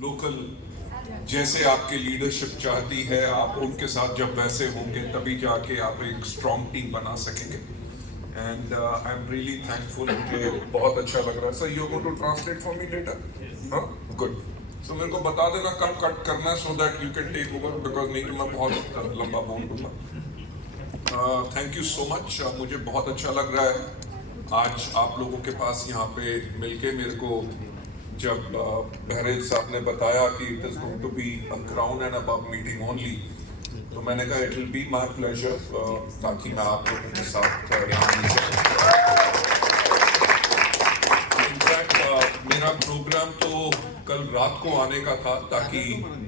Local जैसे आपकी leadership चाहती है, आप उनके साथ जब वैसे होंगे तभी जाके आप एक स्ट्रॉन्ग टीम बना सकेंगे। And I am really thankful, मुझे बहुत अच्छा लग रहा है। Sir, you going to translate for me later? हाँ, गुड। सो मेरे को बता देना कब कट करना है, so that you can take over, because नहीं तो मैं बहुत लंबा बोल दूंगा। थैंक यू सो मच, मुझे बहुत अच्छा लग रहा है आज आप लोगों के पास यहाँ पे मिलके। मेरे को जब बहरेज साहब ने बताया कि it is going to be a crown and above meeting only, तो मैंने कहा it will be my pleasure, ताकि मैं आप लोगों के साथ यहाँ मिल सकूं। इनफैक्ट मेरा प्रोग्राम तो कल रात को आने का था, ताकि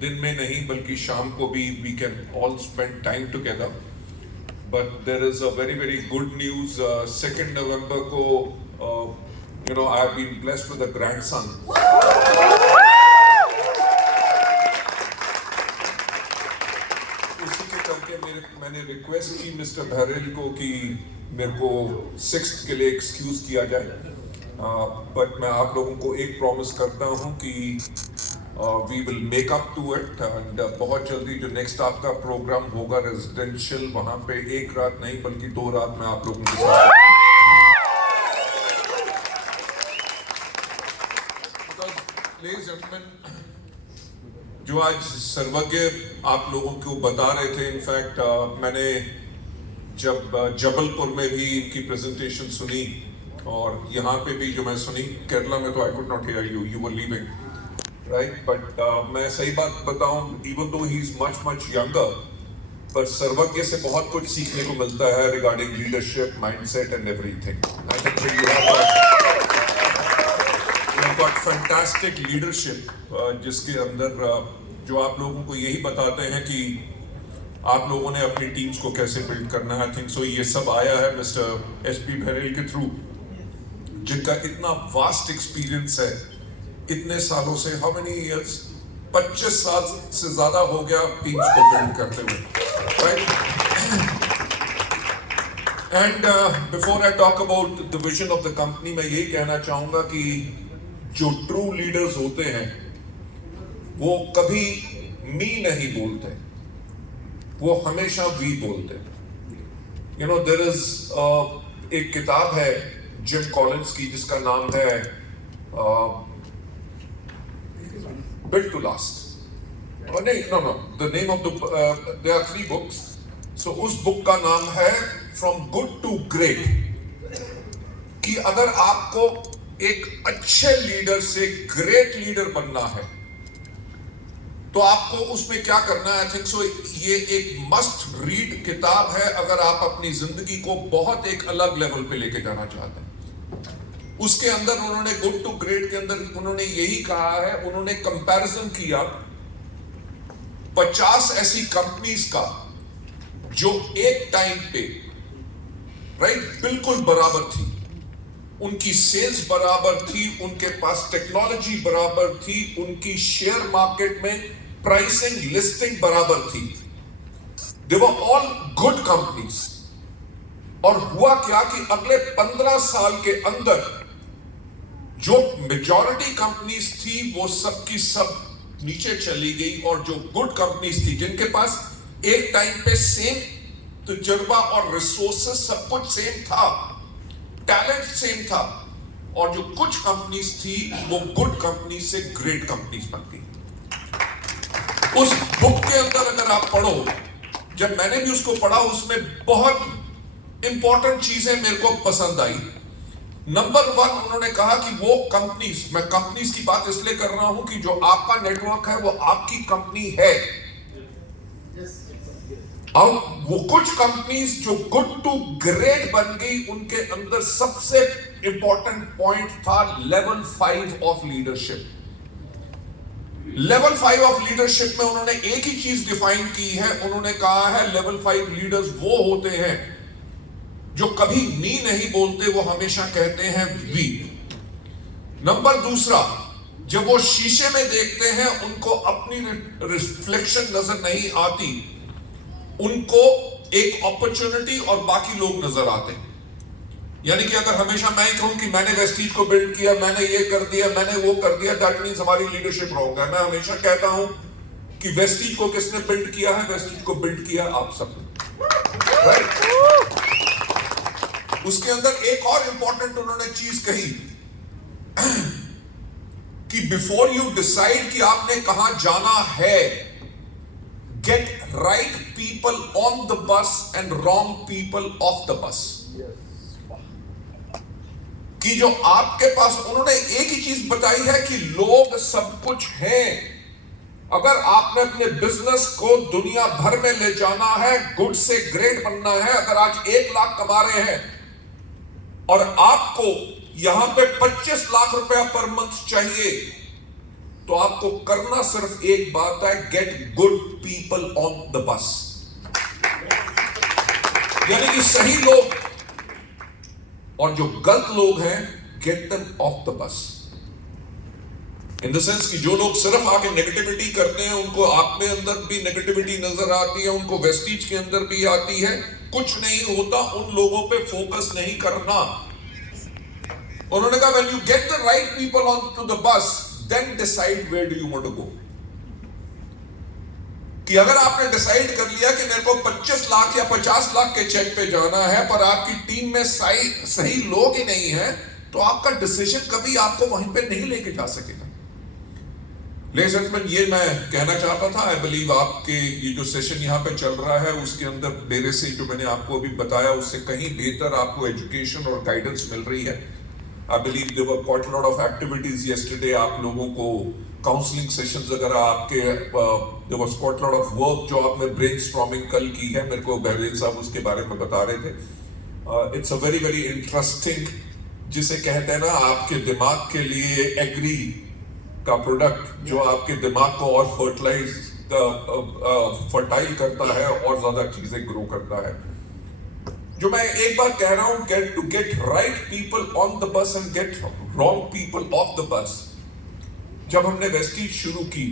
दिन में नहीं बल्कि शाम को भी we can all spend time together. But there is a very very good news. 2 नवंबर को you know, I have been blessed with a grandson. उसी के करके मैंने रिक्वेस्ट की मिस्टर बहरेल को कि मेरे को 6th के लिए एक्सक्यूज किया जाए। बट मैं आप लोगों को एक प्रॉमिस करता हूं कि we will make up to it, and बहुत जल्दी जो नेक्स्ट आपका प्रोग्राम होगा रेजिडेंशियल, वहां पे 1 रात नहीं बल्कि 2 रात में आप लोगों के साथ। Ladies and gentlemen, जो आज सर्वज्ञ आप लोगों को बता रहे थे, इनफैक्ट मैंने जब जबलपुर में भी इनकी प्रेजेंटेशन सुनी और यहाँ पे भी जो मैं सुनी, केरला में तो I could not here you, you were leaving, right? But मैं सही बात बताऊं, even though he is much much younger, पर सर्वज्ञ से बहुत कुछ सीखने को मिलता है regarding leadership, mindset and everything. I think you have got fantastic leadership, जिसके अंदर जो आप लोगों को यही बताते हैं कि आप लोगों ने अपनी टीम्स को कैसे बिल्ड करना है। आई थिंक सो ये सब आया है मिस्टर एसपी बहरेल के थ्रू, जिनका इतना वास्ट एक्सपीरियंस है, इतने सालों से, हाउ मेनी इयर्स, 25 साल से ज्यादा हो गया टीम्स को बिल्ड करते हुए, right? And before I talk about the vision of the company, मैं यही कहना चाहूंगा कि जो ट्रू लीडर्स होते हैं वो कभी मी नहीं बोलते, वो हमेशा वी बोलते हैं। यू नो, देयर इज एक किताब है जिम कॉलिंस की जिसका नाम है बिल्ट टू लास्ट। नहीं, no no, the name of the, there are 3 books. So उस बुक का नाम है फ्रॉम गुड टू ग्रेट, कि अगर आपको एक अच्छे लीडर से ग्रेट लीडर बनना है तो आपको उसमें क्या करना है। आई थिंक सो ये एक मस्ट रीड किताब है अगर आप अपनी जिंदगी को बहुत एक अलग लेवल पे लेके जाना चाहते हैं। उसके अंदर उन्होंने गुड टू ग्रेट के अंदर उन्होंने यही कहा है, उन्होंने कंपैरिजन किया 50 ऐसी कंपनीज का जो एक टाइम पे, राइट, बिल्कुल बराबर थी, उनकी सेल्स बराबर थी, उनके पास टेक्नोलॉजी बराबर थी, उनकी शेयर मार्केट में प्राइसिंग लिस्टिंग बराबर थी। दे वर ऑल गुड कंपनीज। और हुआ क्या कि अगले 15 साल के अंदर जो मेजॉरिटी कंपनीज थी वो सब की सब नीचे चली गई, और जो गुड कंपनीज थी जिनके पास एक टाइम पे सेम तजुर्बा और रिसोर्सेस सब कुछ सेम था, टैलेंट सेम था, और जो कुछ कंपनीज थी वो गुड कंपनी से ग्रेट कंपनीज बन गई। उस बुक के अंदर अगर आप पढ़ो, जब मैंने भी उसको पढ़ा, उसमें बहुत इंपॉर्टेंट चीजें मेरे को पसंद आई। नंबर 1, उन्होंने कहा कि वो कंपनीज, मैं कंपनीज की बात इसलिए कर रहा हूं कि जो आपका नेटवर्क है वो आपकी कंपनी है। अब वो कुछ कंपनीज जो गुड टू ग्रेट बन गई, उनके अंदर सबसे इंपॉर्टेंट पॉइंट था level 5 of leadership. Level 5 of leadership में उन्होंने एक ही चीज डिफाइन की है, उन्होंने कहा है लेवल 5 लीडर्स वो होते हैं जो कभी मी नहीं बोलते, वो हमेशा कहते हैं वी। नंबर 2, जब वो शीशे में देखते हैं उनको अपनी रिफ्लेक्शन नजर नहीं आती, उनको एक अपॉर्चुनिटी और बाकी लोग नजर आते हैं। यानी कि अगर हमेशा मैं ही कहूं कि मैंने वेस्टीज को बिल्ड किया, मैंने ये कर दिया, मैंने वो कर दिया, दैट मीन्स हमारी लीडरशिप रॉन्ग है। मैं हमेशा कहता हूं कि वेस्टीज को किसने बिल्ड किया है? वेस्टीज को बिल्ड किया आप सबने, राइट? उसके अंदर एक और इंपॉर्टेंट उन्होंने चीज कही कि बिफोर यू डिसाइड कि आपने कहां जाना है, get right people on the bus and wrong people of the bus. कि जो आपके पास, उन्होंने एक ही चीज बताई है कि लोग सब कुछ हैं। अगर आपने अपने बिजनेस को दुनिया भर में ले जाना है, गुड से ग्रेट बनना है, अगर आज 1 लाख कमा रहे हैं और आपको यहां पे 25 लाख रुपया पर मंथ चाहिए, तो आपको करना सिर्फ एक बात है, get good people on the bus. यानी कि सही लोग और जो गलत लोग हैं, get them of the bus. In the sense कि जो लोग सिर्फ आके नेगेटिविटी करते हैं, उनको आप में अंदर भी नेगेटिविटी नजर आती है, उनको वेस्टीज के अंदर भी आती है, कुछ नहीं होता, उन लोगों पे फोकस नहीं करना। उन्होंने कहा when you get the right people on to the bus, then decide where do you want to go. कि अगर आपने डिसाइड कर लिया कि मेरे को 25 लाख या 50 लाख के चेक पे जाना है, पर आपकी टीम में सही लोग ही नहीं है, तो आपका डिसीजन कभी आपको वहीं पे नहीं लेके जा सकेगा। लेडीज एंड जेंटलमैन, ये मैं कहना चाहता था। आई बिलीव आपके ये जो सेशन यहाँ पे चल रहा है, उसके अंदर मेरे से जो मैंने आपको अभी बताया, उससे कहीं बेहतर आपको एजुकेशन और गाइडेंस मिल रही है। I believe there were quite a lot of activities yesterday. आप लोगों को काउंसलिंग सेशंस वगैरह आपके, there was quite a lot of work जो आपने ब्रेनस्टॉर्मिंग कल की है। मेरे को बहरीन साहब उसके बारे में बता रहे थे। It's a very very interesting, जिसे कहते हैं ना, आपके दिमाग के लिए एग्री का प्रोडक्ट जो आपके दिमाग को और फर्टाइल करता है और ज्यादा चीजें ग्रो करता है। जो मैं एक बात कह रहा हूं, get right people on the bus and get wrong people of the bus. जब हमने वेस्टीज शुरू की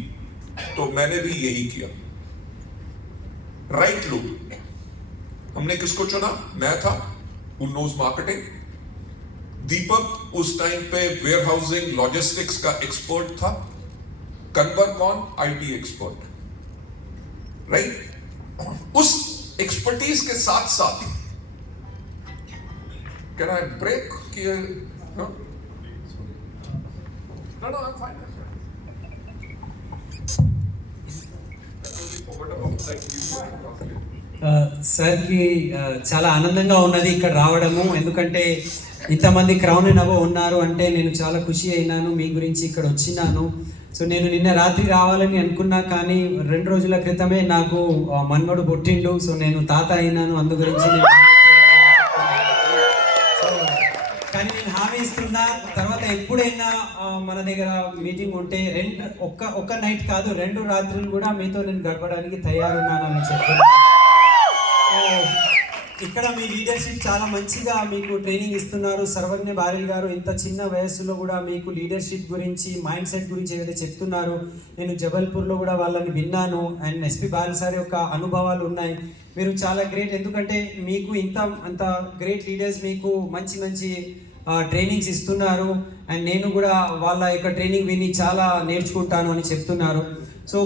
तो मैंने भी यही किया। राइट लोग, हमने किसको चुना? मैं था, हु नोज मार्केटिंग। दीपक उस टाइम पे वेयर हाउसिंग लॉजिस्टिक्स का एक्सपर्ट था। कन्वर कौन? IT expert, right? उस एक्सपर्टीज के साथ साथ, can I break? No, I'm fine. సార్కి చాలా ఆనందంగా ఉన్నది ఇక్కడ రావడము. ఎందుకంటే ఇంతమంది క్రౌన్ నవ్వు ఉన్నారు అంటే నేను చాలా ఖుషి అయినాను, మీ గురించి ఇక్కడ వచ్చినాను. సో నేను నిన్న రాత్రి రావాలని అనుకున్నా, కానీ 2 రోజుల క్రితమే నాకు మన్మడు పుట్టిండు. సో నేను తాత అయినాను, అందు గురించి కానీ నేను హామీ ఇస్తున్నా, తర్వాత ఎప్పుడైనా మన దగ్గర మీటింగ్ ఉంటే ఒక్క నైట్ కాదు, 2 రాత్రులు కూడా మీతో నేను గడపడానికి తయారున్నానని చెప్తున్నాను. ఇక్కడ మీ లీడర్షిప్ చాలా మంచిగా మీకు ట్రైనింగ్ ఇస్తున్నారు. సర్వజ్ఞ బారెల్ గారు ఇంత చిన్న వయస్సులో కూడా మీకు లీడర్షిప్ గురించి, మైండ్ సెట్ గురించి ఏదైతే చెప్తున్నారు, నేను జబల్పూర్లో కూడా వాళ్ళని విన్నాను. అండ్ ఎస్పీ బారెల్ సార్ యొక్క అనుభవాలు ఉన్నాయి. మీరు చాలా గ్రేట్, ఎందుకంటే మీకు అంత గ్రేట్ లీడర్స్ మీకు మంచి ట్రైనింగ్స్ ఇస్తున్నారు. అండ్ నేను కూడా వాళ్ళ యొక్క ట్రైనింగ్ విని చాలా నేర్చుకుంటాను అని చెప్తున్నారు. సో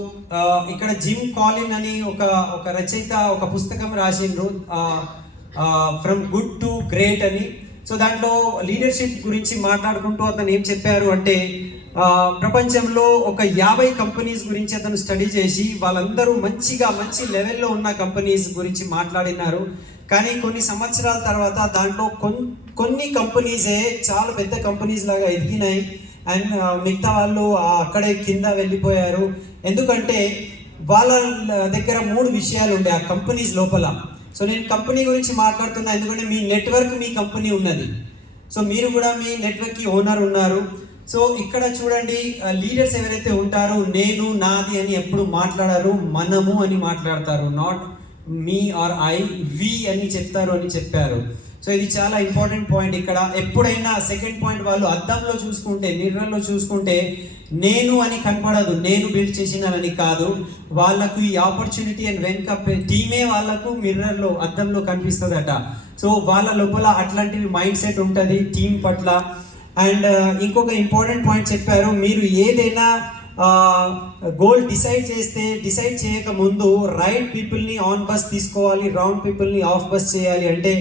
ఇక్కడ జిమ్ కాలిన్ అని ఒక రచయిత ఒక పుస్తకం రాసిండ్రు, ఫ్రమ్ గుడ్ టు గ్రేట్ అని. సో దాంట్లో లీడర్షిప్ గురించి మాట్లాడుకుంటూ అతను ఏం చెప్పారు అంటే, ప్రపంచంలో ఒక 50 కంపెనీస్ గురించి అతను స్టడీ చేసి వాళ్ళందరూ మంచి లెవెల్లో ఉన్న కంపెనీస్ గురించి మాట్లాడినారు. కానీ కొన్ని సంవత్సరాల తర్వాత దాంట్లో కొన్ని కంపెనీసే చాలా పెద్ద కంపెనీస్ లాగా ఎదిగినాయి. అండ్ మిగతా వాళ్ళు అక్కడే కింద వెళ్ళిపోయారు. ఎందుకంటే వాళ్ళ దగ్గర 3 విషయాలు ఉండే ఆ కంపెనీస్ లోపల. సో నేను కంపెనీ గురించి మాట్లాడుతున్నా, ఎందుకంటే మీ నెట్వర్క్, మీ కంపెనీ ఉన్నది. సో మీరు కూడా మీ నెట్వర్క్కి ఓనర్ ఉన్నారు. సో ఇక్కడ చూడండి, లీడర్స్ ఎవరైతే ఉంటారో నేను, నాది అని ఎప్పుడు మాట్లాడారు, మనము అని మాట్లాడతారు. నాట్ మీ ఆర్ ఐ, వి అని చెప్తారు అని చెప్పారు. సో ఇది చాలా ఇంపార్టెంట్ పాయింట్. ఇక్కడ ఎప్పుడైనా సెకండ్ పాయింట్, వాళ్ళు అద్దంలో చూసుకుంటే, మిర్రర్లో చూసుకుంటే నేను అని కనపడదు, నేను బిల్డ్ చేసినానని కాదు. వాళ్ళకు ఈ ఆపర్చునిటీ అండ్ వెనుక టీమే వాళ్ళకు మిర్రర్లో, అద్దంలో కనిపిస్తుందట. సో వాళ్ళ లోపల అట్లాంటివి మైండ్ సెట్ ఉంటుంది టీం పట్ల. అండ్ ఇంకొక ఇంపార్టెంట్ పాయింట్ చెప్పారు, మీరు ఏదైనా గోల్ డిసైడ్ చేయక ముందు రైట్ పీపుల్ని ఆన్ బస్ తీసుకోవాలి, రాంగ్ పీపుల్ని ఆఫ్ బస్ చేయాలి. అంటే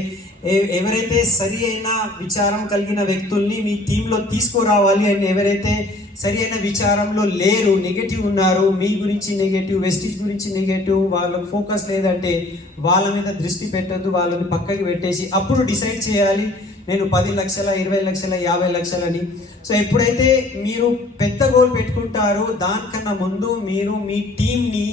ఎవరైతే సరి అయిన విచారం కలిగిన వ్యక్తుల్ని మీ టీంలో తీసుకురావాలి, అండ్ ఎవరైతే సరి అయిన విచారంలో లేరు, నెగటివ్ ఉన్నారు, మీ గురించి నెగటివ్, వెస్టీజ్ గురించి నెగటివ్, వాళ్ళకు ఫోకస్ లేదంటే వాళ్ళ మీద దృష్టి పెట్టద్దు, వాళ్ళని పక్కకి పెట్టేసి అప్పుడు డిసైడ్ చేయాలి నేను 10 లక్షల 20 లక్షల 50 లక్షలని. సో ఎప్పుడైతే మీరు పెద్ద గోల్ పెట్టుకుంటారో దానికన్నా ముందు మీరు మీ టీంని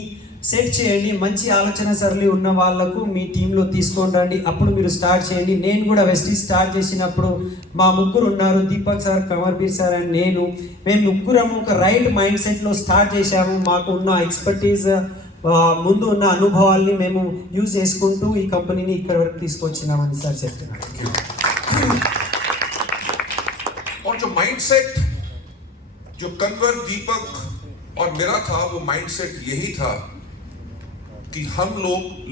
సెట్ చేయండి, మంచి ఆలోచన సరళి ఉన్న వాళ్ళకు మీ టీంలో తీసుకొని రండి, అప్పుడు మీరు స్టార్ట్ చేయండి. నేను కూడా వెస్టీజ్ స్టార్ట్ చేసినప్పుడు మా ముగ్గురు ఉన్నారు, దీపక్ సార్, కమర్బీర్ సార్ అండ్ నేను, మేము ముగ్గురము ఒక రైట్ మైండ్ సెట్లో స్టార్ట్ చేశాము. మాకు ఉన్న ఎక్స్పర్టీస్, ముందు ఉన్న అనుభవాల్ని మేము యూజ్ చేసుకుంటూ ఈ కంపెనీని ఇక్కడ వరకు తీసుకొచ్చినామని సార్ చెప్తున్నాను. और जो माइंडसेट जो कन्वर दीपक और मेरा था, वो माइंडसेट यही था कि हम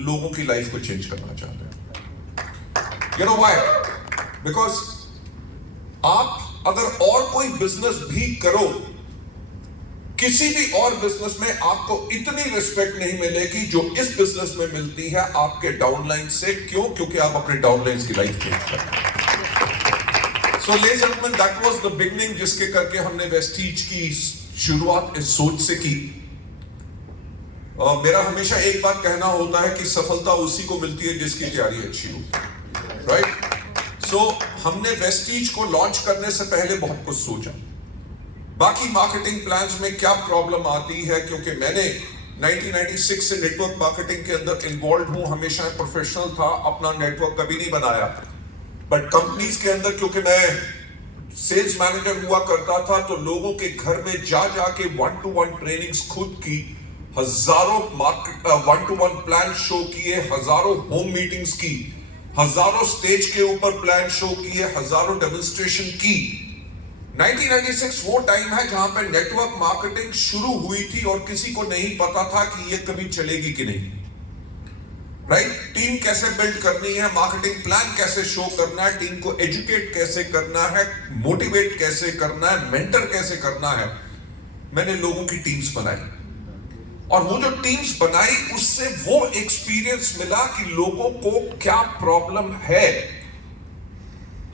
लोगों की लाइफ को चेंज करना चाहते हैं. You know why? Because आप अगर और कोई बिजनेस भी करो, किसी भी और बिजनेस में आपको इतनी रिस्पेक्ट नहीं मिलेगी जो इस बिजनेस में मिलती है आपके डाउनलाइन से. क्यों? क्योंकि आप अपने डाउनलाइन की लाइफ चेंज कर रहे हैं. So ladies and gentlemen, that was the beginning जिसके करके हमने वेस्टीज की शुरुआत इस सोच से की. मेरा हमेशा एक बात कहना होता है कि सफलता उसी को मिलती है जिसकी तैयारी अच्छी हो, राइट? सो हमने वेस्टीज को लॉन्च करने से पहले बहुत कुछ सोचा. बाकी मार्केटिंग प्लान्स में क्या प्रॉब्लम आती है, क्योंकि मैंने 1996 से नेटवर्क मार्केटिंग के अंदर इन्वॉल्व हूं, हमेशा प्रोफेशनल था, अपना नेटवर्क कभी नहीं बनाया. बट कंपनीज के अंदर क्योंकि मैं सेल्स मैनेजर हुआ करता था, तो लोगों के घर में जा जाके 1-to-1 ट्रेनिंग्स खुद की, हजारों मार्केट 1-to-1 प्लान शो किए, हजारों होम मीटिंग्स की, हजारों स्टेज के ऊपर प्लान शो किए, हजारों डेमोन्स्ट्रेशन की. 1996 वो टाइम है जहां पे नेटवर्क मार्केटिंग शुरू हुई थी और किसी को नहीं पता था कि ये कभी चलेगी कि नहीं, राइट? टीम कैसे बिल्ड करनी है, मार्केटिंग प्लान कैसे शो करना है, टीम को एजुकेट कैसे करना है, मोटिवेट कैसे करना है, मेंटर कैसे करना है. मैंने लोगों की टीम्स बनाई, और वो जो टीम्स बनाई उससे वो एक्सपीरियंस मिला कि लोगों को क्या प्रॉब्लम है.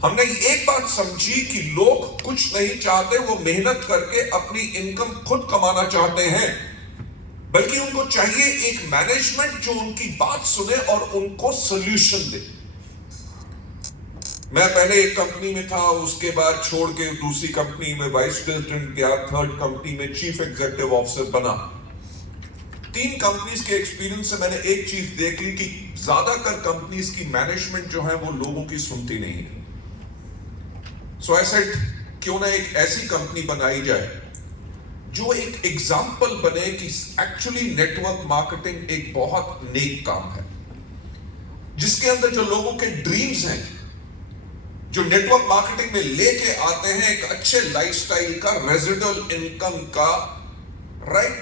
हमने एक बात समझी कि लोग कुछ नहीं चाहते, वो मेहनत करके अपनी इनकम खुद कमाना चाहते हैं, बल्कि उनको चाहिए एक मैनेजमेंट जो उनकी बात सुने और उनको सॉल्यूशन दे. मैं पहले एक कंपनी में था, उसके बाद छोड़ के दूसरी कंपनी में वाइस प्रेसिडेंट गया, थर्ड कंपनी में चीफ एग्जीक्यूटिव ऑफिसर बना. 3 कंपनीज के एक्सपीरियंस से मैंने एक चीज देख ली कि ज्यादातर कंपनीज की मैनेजमेंट जो है वो लोगों की सुनती नहीं है. सो आई सेड क्यों ना एक ऐसी कंपनी बनाई जाए जो एक एग्जाम्पल बने कि एक्चुअली नेटवर्क मार्केटिंग एक बहुत नेक काम है, जिसके अंदर जो लोगों के ड्रीम्स हैं, जो नेटवर्क मार्केटिंग में लेके आते हैं एक अच्छे लाइफस्टाइल का, रेजिडुअल इनकम का, राइट,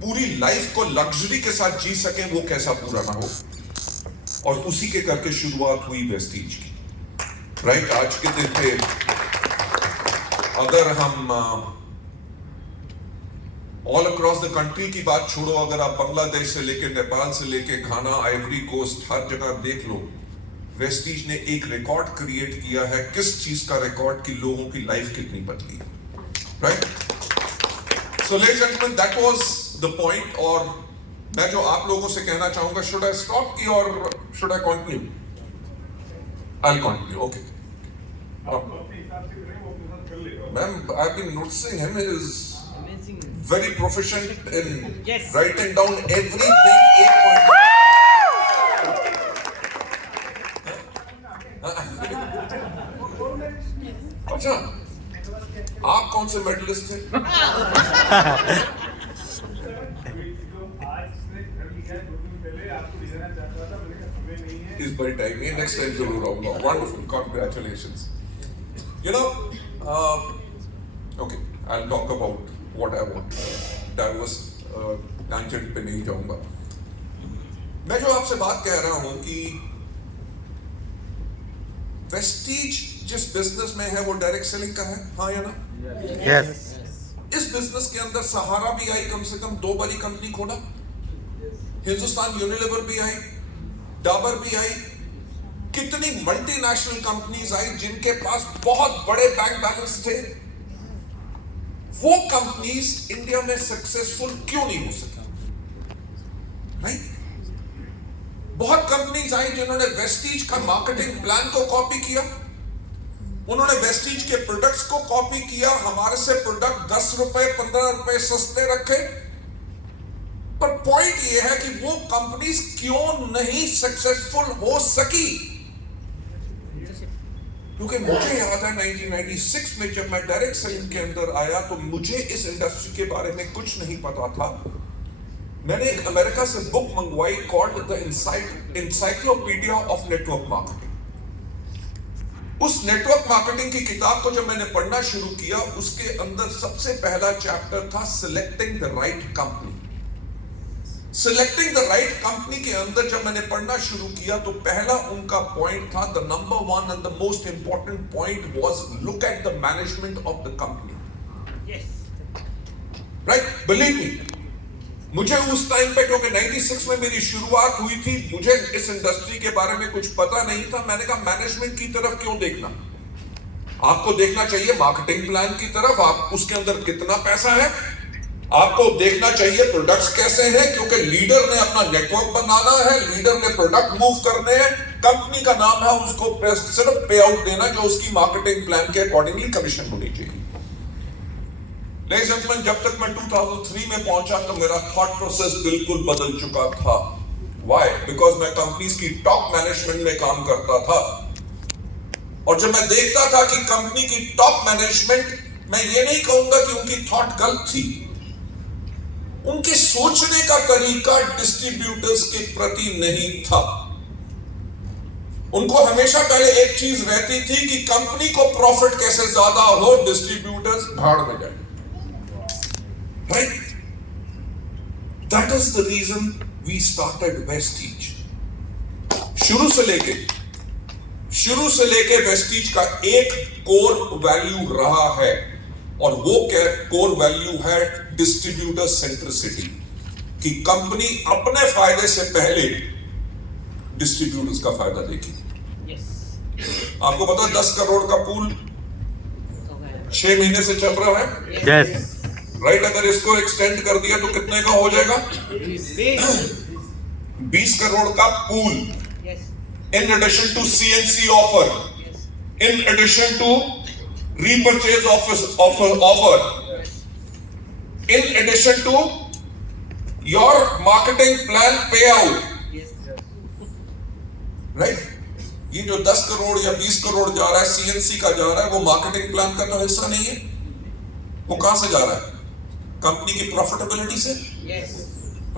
पूरी लाइफ को लग्जरी के साथ जी सके, वो कैसा पूरा ना हो. और उसी के करके शुरुआत हुई वेस्टीज की, राइट? आज के दिन पे अगर हम ऑल अक्रॉस द कंट्री की बात छोड़ो, अगर आप बांग्लादेश से लेके, नेपाल से लेके, घाना, आइवरी कोस्ट, हर जगह देख लो, वेस्टीज ने एक रिकॉर्ड क्रिएट किया है. किस चीज का रिकॉर्ड? कि लोगों की लाइफ कितनी बदली है, right? So ladies and gentleman, that was the point. और मैं जो आप लोगों से कहना चाहूंगा, शुड आई स्टॉप की और should I continue? I will continue. Okay ma'am, I have been noticing him is very proficient in writing down everything. एक point. अच्छा, आप कौन से मेडलिस्ट थे? इस बार टाइम ये नेक्स्ट टाइम जरूर आऊंगा. Wonderful, congratulations. You know, okay, I'll talk about what I want. Diverse tangent पे नहीं जाऊंगा. मैं जो आपसे बात कह रहा हूं कि वेस्टीज जिस बिजनेस में है वो डायरेक्ट सेलिंग का है, हाँ या ना? Yes. इस बिजनेस के अंदर सहारा भी आई, कम से कम 2 बड़ी कंपनी खोला, हिंदुस्तान यूनिलीवर भी आई, डाबर भी आई, कितनी मल्टीनेशनल कंपनीज आई जिनके पास बहुत बड़े बैंक बैलेंस थे। वो कंपनीज इंडिया में सक्सेसफुल क्यों नहीं हो सकी? राइट? बहुत कंपनीज आई जिन्होंने वेस्टीज का मार्केटिंग प्लान को कॉपी किया, उन्होंने वेस्टीज के प्रोडक्ट्स को कॉपी किया, हमारे से प्रोडक्ट 10 रुपए 15 रुपए सस्ते रखे। पर पॉइंट यह है कि वो कंपनीज क्यों नहीं सक्सेसफुल हो सकी? क्योंकि मुझे याद है 1996 में जब मैं डायरेक्ट सेलिंग के अंदर आया तो मुझे इस इंडस्ट्री के बारे में कुछ नहीं पता था। मैंने एक अमेरिका से बुक मंगवाई called the encyclopedia of network marketing. उस नेटवर्क मार्केटिंग की किताब को जब मैंने पढ़ना शुरू किया, उसके अंदर सबसे पहला चैप्टर था selecting the right company. Selecting the right company के अंदर जब मैंने पढ़ना शुरू किया तो पहला उनका पॉइंट था, the number 1 and the most important point was look at the management of the company. Right? Believe me, मुझे उस टाइम पे, क्योंकि 96 में मेरी शुरुआत हुई थी, मुझे इस इंडस्ट्री के बारे में कुछ पता नहीं था। मैंने कहा मैनेजमेंट की तरफ क्यों देखना, आपको देखना चाहिए मार्केटिंग प्लान की तरफ, आप उसके अंदर कितना पैसा है, आपको देखना चाहिए प्रोडक्ट्स कैसे हैं, क्योंकि लीडर ने अपना नेटवर्क बनाना है, लीडर ने प्रोडक्ट मूव करने हैं, कंपनी का नाम है उसको सिर्फ पे आउट देना जो उसकी मार्केटिंग प्लान के अकॉर्डिंगली कमीशन होनी चाहिए। लेडीज एंड जेंटलमैन, जब तक मैं 2003 में पहुंचा तो मेरा थॉट प्रोसेस बिल्कुल बदल चुका था। व्हाई? बिकॉज मैं कंपनीज की टॉप मैनेजमेंट में काम करता था, और जब मैं देखता था कि कंपनी की टॉप मैनेजमेंट, मैं ये नहीं कहूंगा कि उनकी थॉट गलत थी, उनके सोचने का तरीका डिस्ट्रीब्यूटर्स के प्रति नहीं था। उनको हमेशा पहले एक चीज रहती थी कि कंपनी को प्रॉफिट कैसे ज्यादा हो, डिस्ट्रीब्यूटर्स भाड़ में जाए। Right? That is the reason we started Vestige. शुरू से लेके वेस्टीज का एक कोर वैल्यू रहा है, और वो कोर वैल्यू है डिस्ट्रीब्यूटर सेंट्रिसिटी, कि कंपनी अपने फायदे से पहले डिस्ट्रीब्यूटर्स का फायदा देखेगी। आपको पता है 10 करोड़ का पूल 6 महीने से चल रहा है। Yes. राइट? अगर इसको एक्सटेंड कर दिया तो कितने का हो जाएगा? 20 करोड़ का pool, in addition to CNC offer, in addition to repurchase offer, in addition to your marketing plan payout, right? ये जो 10 करोड़ या 20 करोड़ जा रहा है CNC का जा रहा है, वो मार्केटिंग प्लान का तो हिस्सा नहीं है। वो कहां से जा रहा है? कंपनी की प्रॉफिटेबिलिटी से।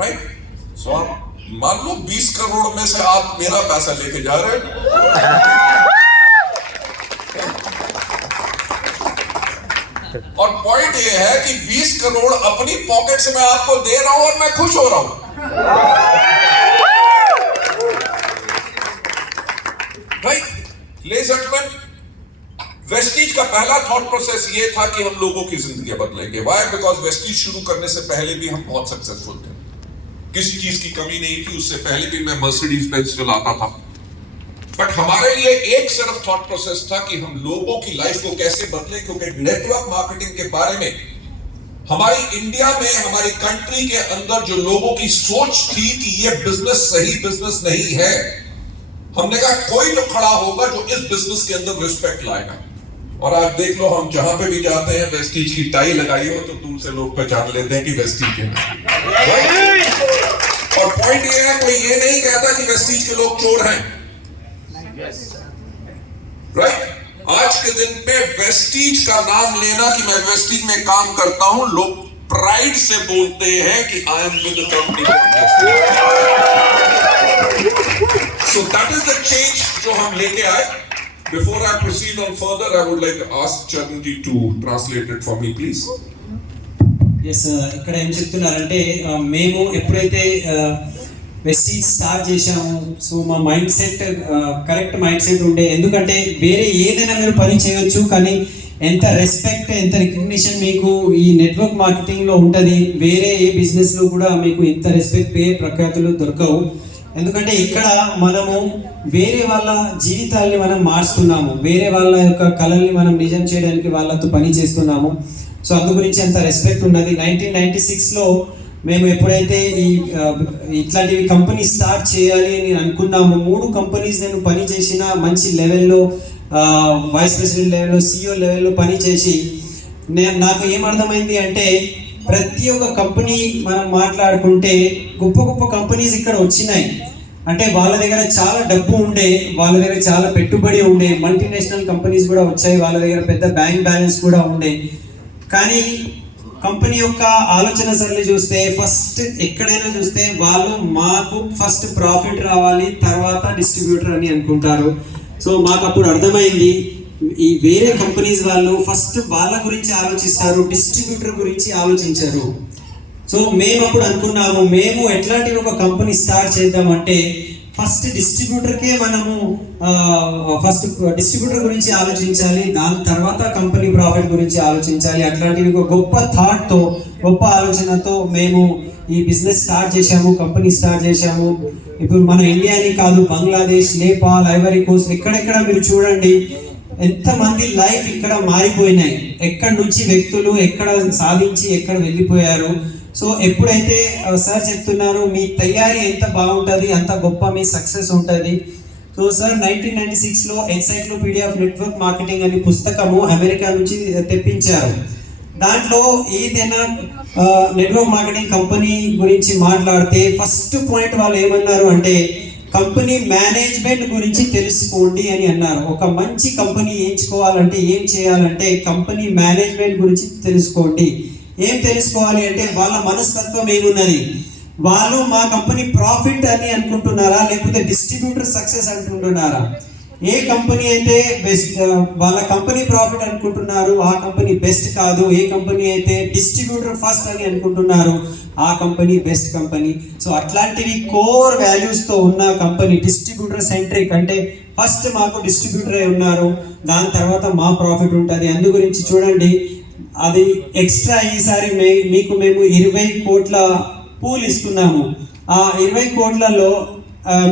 राइट? सो आप मान लो 20 करोड़ में से आप मेरा पैसा लेके जा रहे हैं, और पॉइंट ये है कि 20 करोड़ अपनी पॉकेट से मैं आपको दे रहा हूं और मैं खुश हो रहा हूं। Right? Ladies and gentleman, Vestige का पहला थॉट प्रोसेस ये था कि हम लोगों की जिंदगी बदलेंगे। व्हाई? बिकॉज वेस्टीज शुरू करने से पहले भी हम बहुत सक्सेसफुल थे, किसी चीज की कमी नहीं थी। उससे पहले भी मैं मर्सिडीज बेंज चलाता था, बट हमारे लिए एक सिर्फ थॉट प्रोसेस था कि हम लोगों की लाइफ को कैसे बदलें, क्योंकि नेटवर्क मार्केटिंग के बारे में हमारी इंडिया में, हमारी कंट्री के अंदर जो लोगों की सोच थी कि ये बिजनेस सही बिजनेस नहीं है, हमने कहा कोई तो खड़ा होगा जो इस बिजनेस के अंदर रिस्पेक्ट लाएगा। और आज देख लो, हम जहां पे भी जाते हैं वेस्टीज की टाई लगाई हो तो दूर से लोग पहचान लेते हैं कि वेस्टीज है। और पॉइंट ये है, कोई ये नहीं कहता कि वेस्टीज के लोग चोर हैं। राइट? आज के दिन पे वेस्टीज का नाम लेना कि मैं वेस्टीज में काम करता हूं, लोग प्राइड से बोलते हैं कि I am with the company. So that is the change जो हम लेके आए। Before I proceed on further, I would like to ask Charanji to translate it for me, please. Yes, ఇక్కడ ఏం చెప్తున్నారంటే మేము ఎప్పుడైతే వెస్టీజ్ స్టార్ట్ చేశాము. సో మా mind set correct mind set ఉండే, ఎందుకంటే వేరే ఏదైనా మీరు పని చేయొచ్చు, కానీ ఎంత రెస్పెక్ట్ ఎంత రికగ్నిషన్ మీకు ఈ నెట్వర్క్ మార్కెటింగ్లో ఉంటుంది, వేరే ఏ బిజినెస్లో కూడా మీకు ఇంత రెస్పెక్ట్ పే ప్రఖ్యాతులు దొరకవు. ఎందుకంటే ఇక్కడ మనము వేరే వాళ్ళ జీవితాల్ని మనం మార్చుతున్నాము, వేరే వాళ్ళ యొక్క కళల్ని మనం నిజం చేయడానికి వాళ్ళతో పని చేస్తున్నాము. సో అందు గురించి అంత రెస్పెక్ట్ ఉన్నది. 1996లో మేము ఎప్పుడైతే ఇట్లాంటివి కంపెనీ స్టార్ట్ చేయాలి అని అనుకున్నాము, 3 కంపెనీస్ నేను పని చేసిన మంచి లెవెల్లో, వైస్ ప్రెసిడెంట్ లెవెల్లో, CEO లెవెల్లో పని చేసి నాకు ఏమర్థమైంది అంటే, ప్రతి ఒక్క కంపెనీ మనం మాట్లాడుకుంటే గొప్ప గొప్ప కంపెనీస్ ఇక్కడ వచ్చినాయి అంటే వాళ్ళ దగ్గర చాలా డబ్బు ఉండే, వాళ్ళ దగ్గర చాలా పెట్టుబడి ఉండే, మల్టీనేషనల్ కంపెనీస్ కూడా వచ్చాయి, వాళ్ళ దగ్గర పెద్ద బ్యాంక్ బ్యాలెన్స్ కూడా ఉండే. కానీ కంపెనీ యొక్క ఆలోచన సరళి చూస్తే, ఫస్ట్ ఎక్కడైనా చూస్తే వాళ్ళు మాకు ఫస్ట్ ప్రాఫిట్ రావాలి, తర్వాత డిస్ట్రిబ్యూటర్ అని అనుకుంటారు. సో మాకు అప్పుడు అర్థమైంది, ఈ వేరే కంపెనీస్ వాళ్ళు ఫస్ట్ వాళ్ళ గురించి ఆలోచిస్తారు, డిస్ట్రిబ్యూటర్ గురించి ఆలోచించారు. సో మేము అప్పుడు అనుకున్నాము, మేము ఎట్లాంటి ఒక కంపెనీ స్టార్ట్ చేద్దామంటే ఫస్ట్ డిస్ట్రిబ్యూటర్కే మనము ఫస్ట్ డిస్ట్రిబ్యూటర్ గురించి ఆలోచించాలి, దాని తర్వాత కంపెనీ ప్రాఫిట్ గురించి ఆలోచించాలి. అట్లాంటివి ఒక గొప్ప థాట్తో, గొప్ప ఆలోచనతో మేము ఈ బిజినెస్ స్టార్ట్ చేశాము, కంపెనీ స్టార్ట్ చేశాము. ఇప్పుడు మన ఇండియాని కాదు, బంగ్లాదేశ్, నేపాల్, ఐవరీ కోస్ట్, ఎక్కడెక్కడ మీరు చూడండి ఎంతమంది లైఫ్ ఇక్కడ మారిపోయినాయి, ఎక్కడి నుంచి వ్యక్తులు ఎక్కడ సాధించి ఎక్కడ వెళ్ళిపోయారు. సో ఎప్పుడైతే సార్ చెప్తున్నారు మీ తయారీ ఎంత బాగుంటుంది అంత గొప్ప మీ సక్సెస్ ఉంటుంది. సో సార్ 1996లో ఎన్సైక్లోపీడియా ఆఫ్ నెట్వర్క్ మార్కెటింగ్ అనే పుస్తకము అమెరికా నుంచి తెప్పించారు. దాంట్లో ఏదైనా నెట్వర్క్ మార్కెటింగ్ కంపెనీ గురించి మాట్లాడితే ఫస్ట్ పాయింట్ వాళ్ళు ఏమన్నారు అంటే, కంపెనీ మేనేజ్మెంట్ గురించి తెలుసుకోండి అని అన్నారు. ఒక మంచి కంపెనీ ఎంచుకోవాలంటే ఏం చేయాలంటే కంపెనీ మేనేజ్మెంట్ గురించి తెలుసుకోండి. ఏం తెలుసుకోవాలి అంటే వాళ్ళ మనస్తత్వం ఏమున్నది, వాళ్ళు మా కంపెనీ ప్రాఫిట్ అని అనుకుంటున్నారా లేకపోతే డిస్ట్రిబ్యూటర్ సక్సెస్ అనుకుంటున్నారా. ఏ కంపెనీ అయితే బెస్ట్, వాళ్ళ కంపెనీ ప్రాఫిట్ అనుకుంటున్నారు ఆ కంపెనీ బెస్ట్ కాదు. ఏ కంపెనీ అయితే డిస్ట్రిబ్యూటర్ ఫస్ట్ అని అనుకుంటున్నారు ఆ కంపెనీ బెస్ట్ కంపెనీ. సో అట్లాంటివి కోర్ వాల్యూస్తో ఉన్న కంపెనీ, డిస్ట్రిబ్యూటర్ సెంట్రిక్ అంటే ఫస్ట్ మాకు డిస్ట్రిబ్యూటరే ఉన్నారు, దాని తర్వాత మా ప్రాఫిట్ ఉంటుంది. అందు గురించి చూడండి, అది ఎక్స్ట్రా ఈసారి మీకు మేము 20 కోట్ల పూల్ ఇస్తున్నాము. ఆ 20 కోట్లలో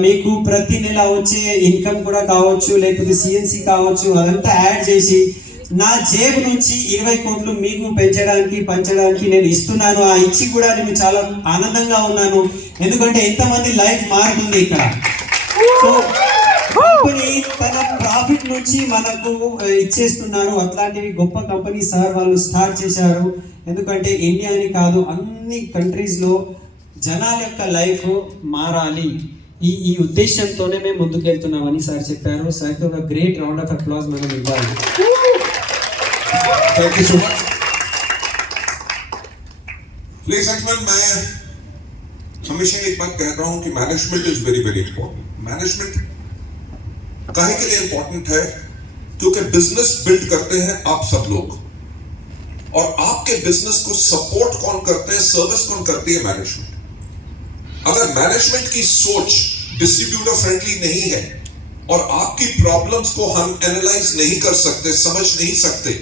మీకు ప్రతి నెల వచ్చే ఇన్కమ్ కూడా కావచ్చు, లేకపోతే సిఎన్సి కావచ్చు, అదంతా యాడ్ చేసి నా జేబు నుంచి 20 కోట్లు మీకు పంచడానికి నేను ఇస్తున్నాను. ఆ ఇచ్చి కూడా నేను చాలా ఆనందంగా ఉన్నాను, ఎందుకంటే ఎంతమంది లైఫ్ మారుతుంది ఇక్కడ. సో కంపెనీ తన ప్రాఫిట్ నుంచి మనకు ఇచ్చేస్తున్నారు. అట్లాంటివి గొప్ప కంపెనీ సార్ వాళ్ళు స్టార్ట్ చేశారు. ఎందుకంటే ఇండియా అని కాదు, అన్ని కంట్రీస్లో జనాల యొక్క లైఫ్ మారాలి, ఈ ఉద్దేశంతోనే మేము ముందుకెళ్తున్నామని సార్ చెప్పారు. సార్కి ఒక గ్రేట్ రౌండ్ ఆఫ్ అప్లాజ్ మనం ఇవ్వాలి. Thank you so much. Ladies and gentleman, मैं हमेशा एक बात कहता हूं कि management is very very important. Management काहे के लिए इंपॉर्टेंट है? क्योंकि बिजनेस बिल्ड करते हैं आप सब लोग, और आपके बिजनेस को सपोर्ट कौन करते हैं, सर्विस कौन करती है? मैनेजमेंट. अगर मैनेजमेंट की सोच डिस्ट्रीब्यूटर फ्रेंडली नहीं है और आपकी प्रॉब्लम्स को हम एनालाइज नहीं कर सकते, समझ नहीं सकते,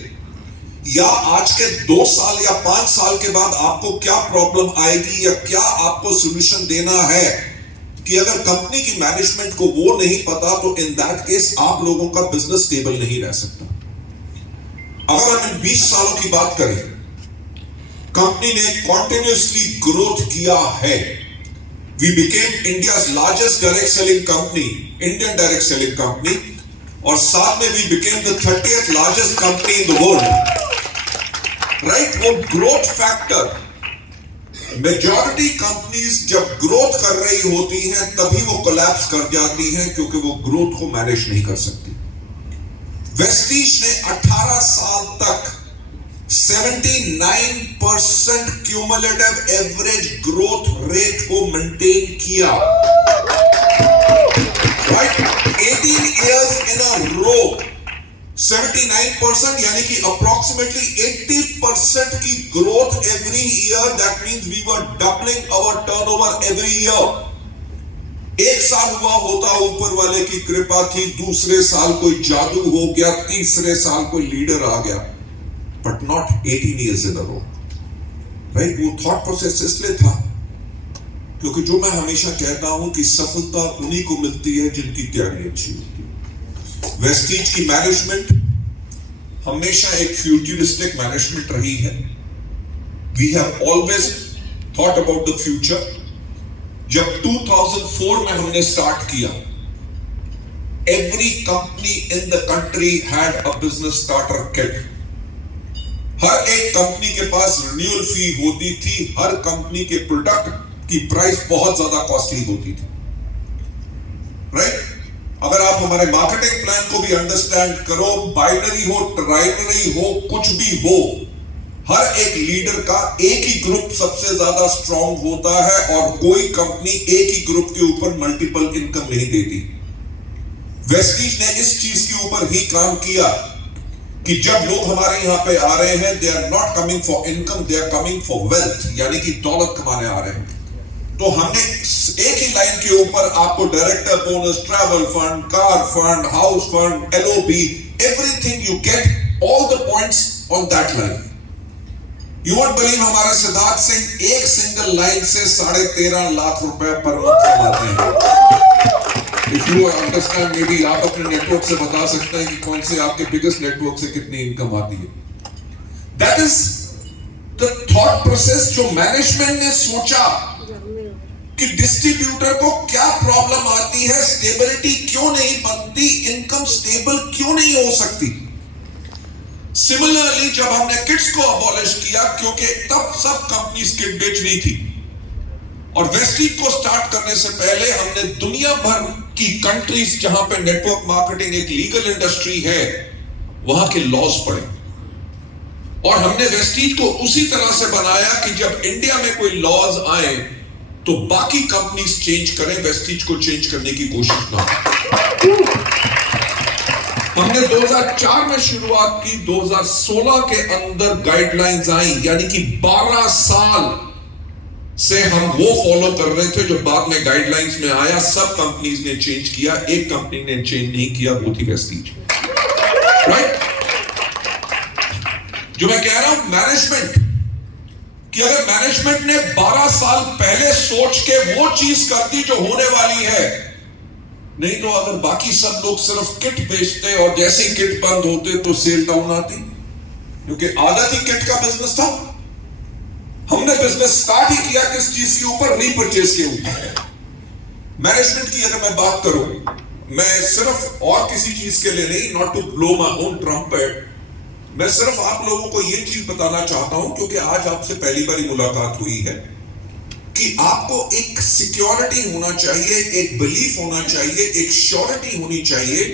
या आज के 2 साल या 5 साल के बाद आपको क्या प्रॉब्लम आएगी या क्या आपको सॉल्यूशन देना है, कि अगर कंपनी की मैनेजमेंट को वो नहीं पता, तो इन दैट केस आप लोगों का बिजनेस स्टेबल नहीं रह सकता. अगर हम इन 20 सालों की बात करें, कंपनी ने कॉन्टिन्यूसली ग्रोथ किया है. We became India's largest direct selling company, Indian direct selling company, और साथ में we became the 30th largest company in the world. Right? वो ग्रोथ फैक्टर, मेजॉरिटी कंपनीज जब ग्रोथ कर रही होती हैं तभी वो कोलैप्स कर जाती हैं, क्योंकि वो ग्रोथ को मैनेज नहीं कर सकती. वेस्टीज ने 18 साल तक 79% क्यूमुलेटिव एवरेज ग्रोथ रेट को मेंटेन किया. Right? 18 years in a row 79%, यानी कि अप्रोक्सीमेटली 80% की growth every year. That means we were doubling our turnover every year. एक साल हुआ होता ऊपर वाले की कृपा थी, दूसरे साल कोई जादू हो गया, तीसरे साल कोई लीडर आ गया, but not 18 years in a row, right? वो थॉट प्रोसेस इसलिए था क्योंकि जो मैं हमेशा कहता हूं कि सफलता उन्हीं को मिलती है जिनकी तैयारी अच्छी होती है। वेस्टीज की मैनेजमेंट हमेशा एक फ्यूचरिस्टिक मैनेजमेंट रही है। We have always thought about the future. जब 2004 में हमने स्टार्ट किया, every company in the country had a business starter kit. हर एक कंपनी के पास रिन्यूअल फी होती थी, हर कंपनी के प्रोडक्ट की प्राइस बहुत ज्यादा कॉस्टली होती थी, राइट? अगर आप हमारे मार्केटिंग प्लान को भी अंडरस्टैंड करो, बाइनरी हो, ट्राइनरी हो, कुछ भी हो, हर एक लीडर का एक ही ग्रुप सबसे ज्यादा स्ट्रांग होता है और कोई कंपनी एक ही ग्रुप के ऊपर मल्टीपल इनकम नहीं देती। वेस्टीज ने इस चीज के ऊपर ही काम किया कि जब लोग हमारे यहां पे आ रहे हैं, they are not coming for income, they are coming for wealth, यानी कि दौलत कमाने आ रहे हैं। तो हमने एक ही लाइन के ऊपर आपको director bonus, travel fund, car fund, house fund, LOP, everything you get all the points on that line. You won't believe, हमारे सिद्धार्थ सिंह एक सिंगल लाइन से 13.5 लाख रुपए पर मंथ कमाते हैं। If you understand, may be आप अपने नेटवर्क से बता सकते हैं कि कौन से आपके बिगेस्ट नेटवर्क से कितनी इनकम आती है। That is the thought process जो मैनेजमेंट ने सोचा कि डिस्ट्रीब्यूटर को क्या प्रॉब्लम आती है, स्टेबिलिटी क्यों नहीं बनती, इनकम स्टेबल क्यों नहीं हो सकती। सिमिलरली जब हमने किट्स को अबॉलिश किया, क्योंकि तब सब कंपनीज किट बेच रही थी, और वेस्टीज को स्टार्ट करने से पहले हमने दुनिया भर की कंट्रीज जहां पे नेटवर्क मार्केटिंग एक लीगल इंडस्ट्री है, वहां के लॉज पढ़े, और हमने वेस्टीज को उसी तरह से बनाया कि जब इंडिया में कोई लॉज आए तो बाकी कंपनीज चेंज करें, वेस्टीज को चेंज करने की कोशिश ना करें। हमने 2004 में शुरुआत की, 2016 के अंदर गाइडलाइंस आई, यानी कि 12 साल से हम वो फॉलो कर रहे थे जो बाद में गाइडलाइंस में आया। सब कंपनीज ने चेंज किया, एक कंपनी ने चेंज नहीं किया, वो थी वेस्टीज, राइट? जो मैं कह रहा हूं मैनेजमेंट, कि अगर मैनेजमेंट ने 12 साल पहले सोच के वो चीज करती जो होने वाली है, नहीं तो अगर बाकी सब लोग सिर्फ किट बेचते और जैसे ही किट बंद होते तो सेल डाउन आती, क्योंकि आदत ही किट का बिजनेस था। हमने बिजनेस स्टार्ट ही किया किस चीज के ऊपर, रीपरचेज के ऊपर। मैनेजमेंट की अगर मैं बात करूं, मैं सिर्फ और किसी चीज के लिए नहीं, not to blow my own trumpet, मैं सिर्फ आप लोगों को यह चीज बताना चाहता हूं, क्योंकि आज आपसे पहली बार मुलाकात हुई है, कि आपको एक सिक्योरिटी होना चाहिए, एक बिलीफ होना चाहिए, एक श्योरिटी होनी चाहिए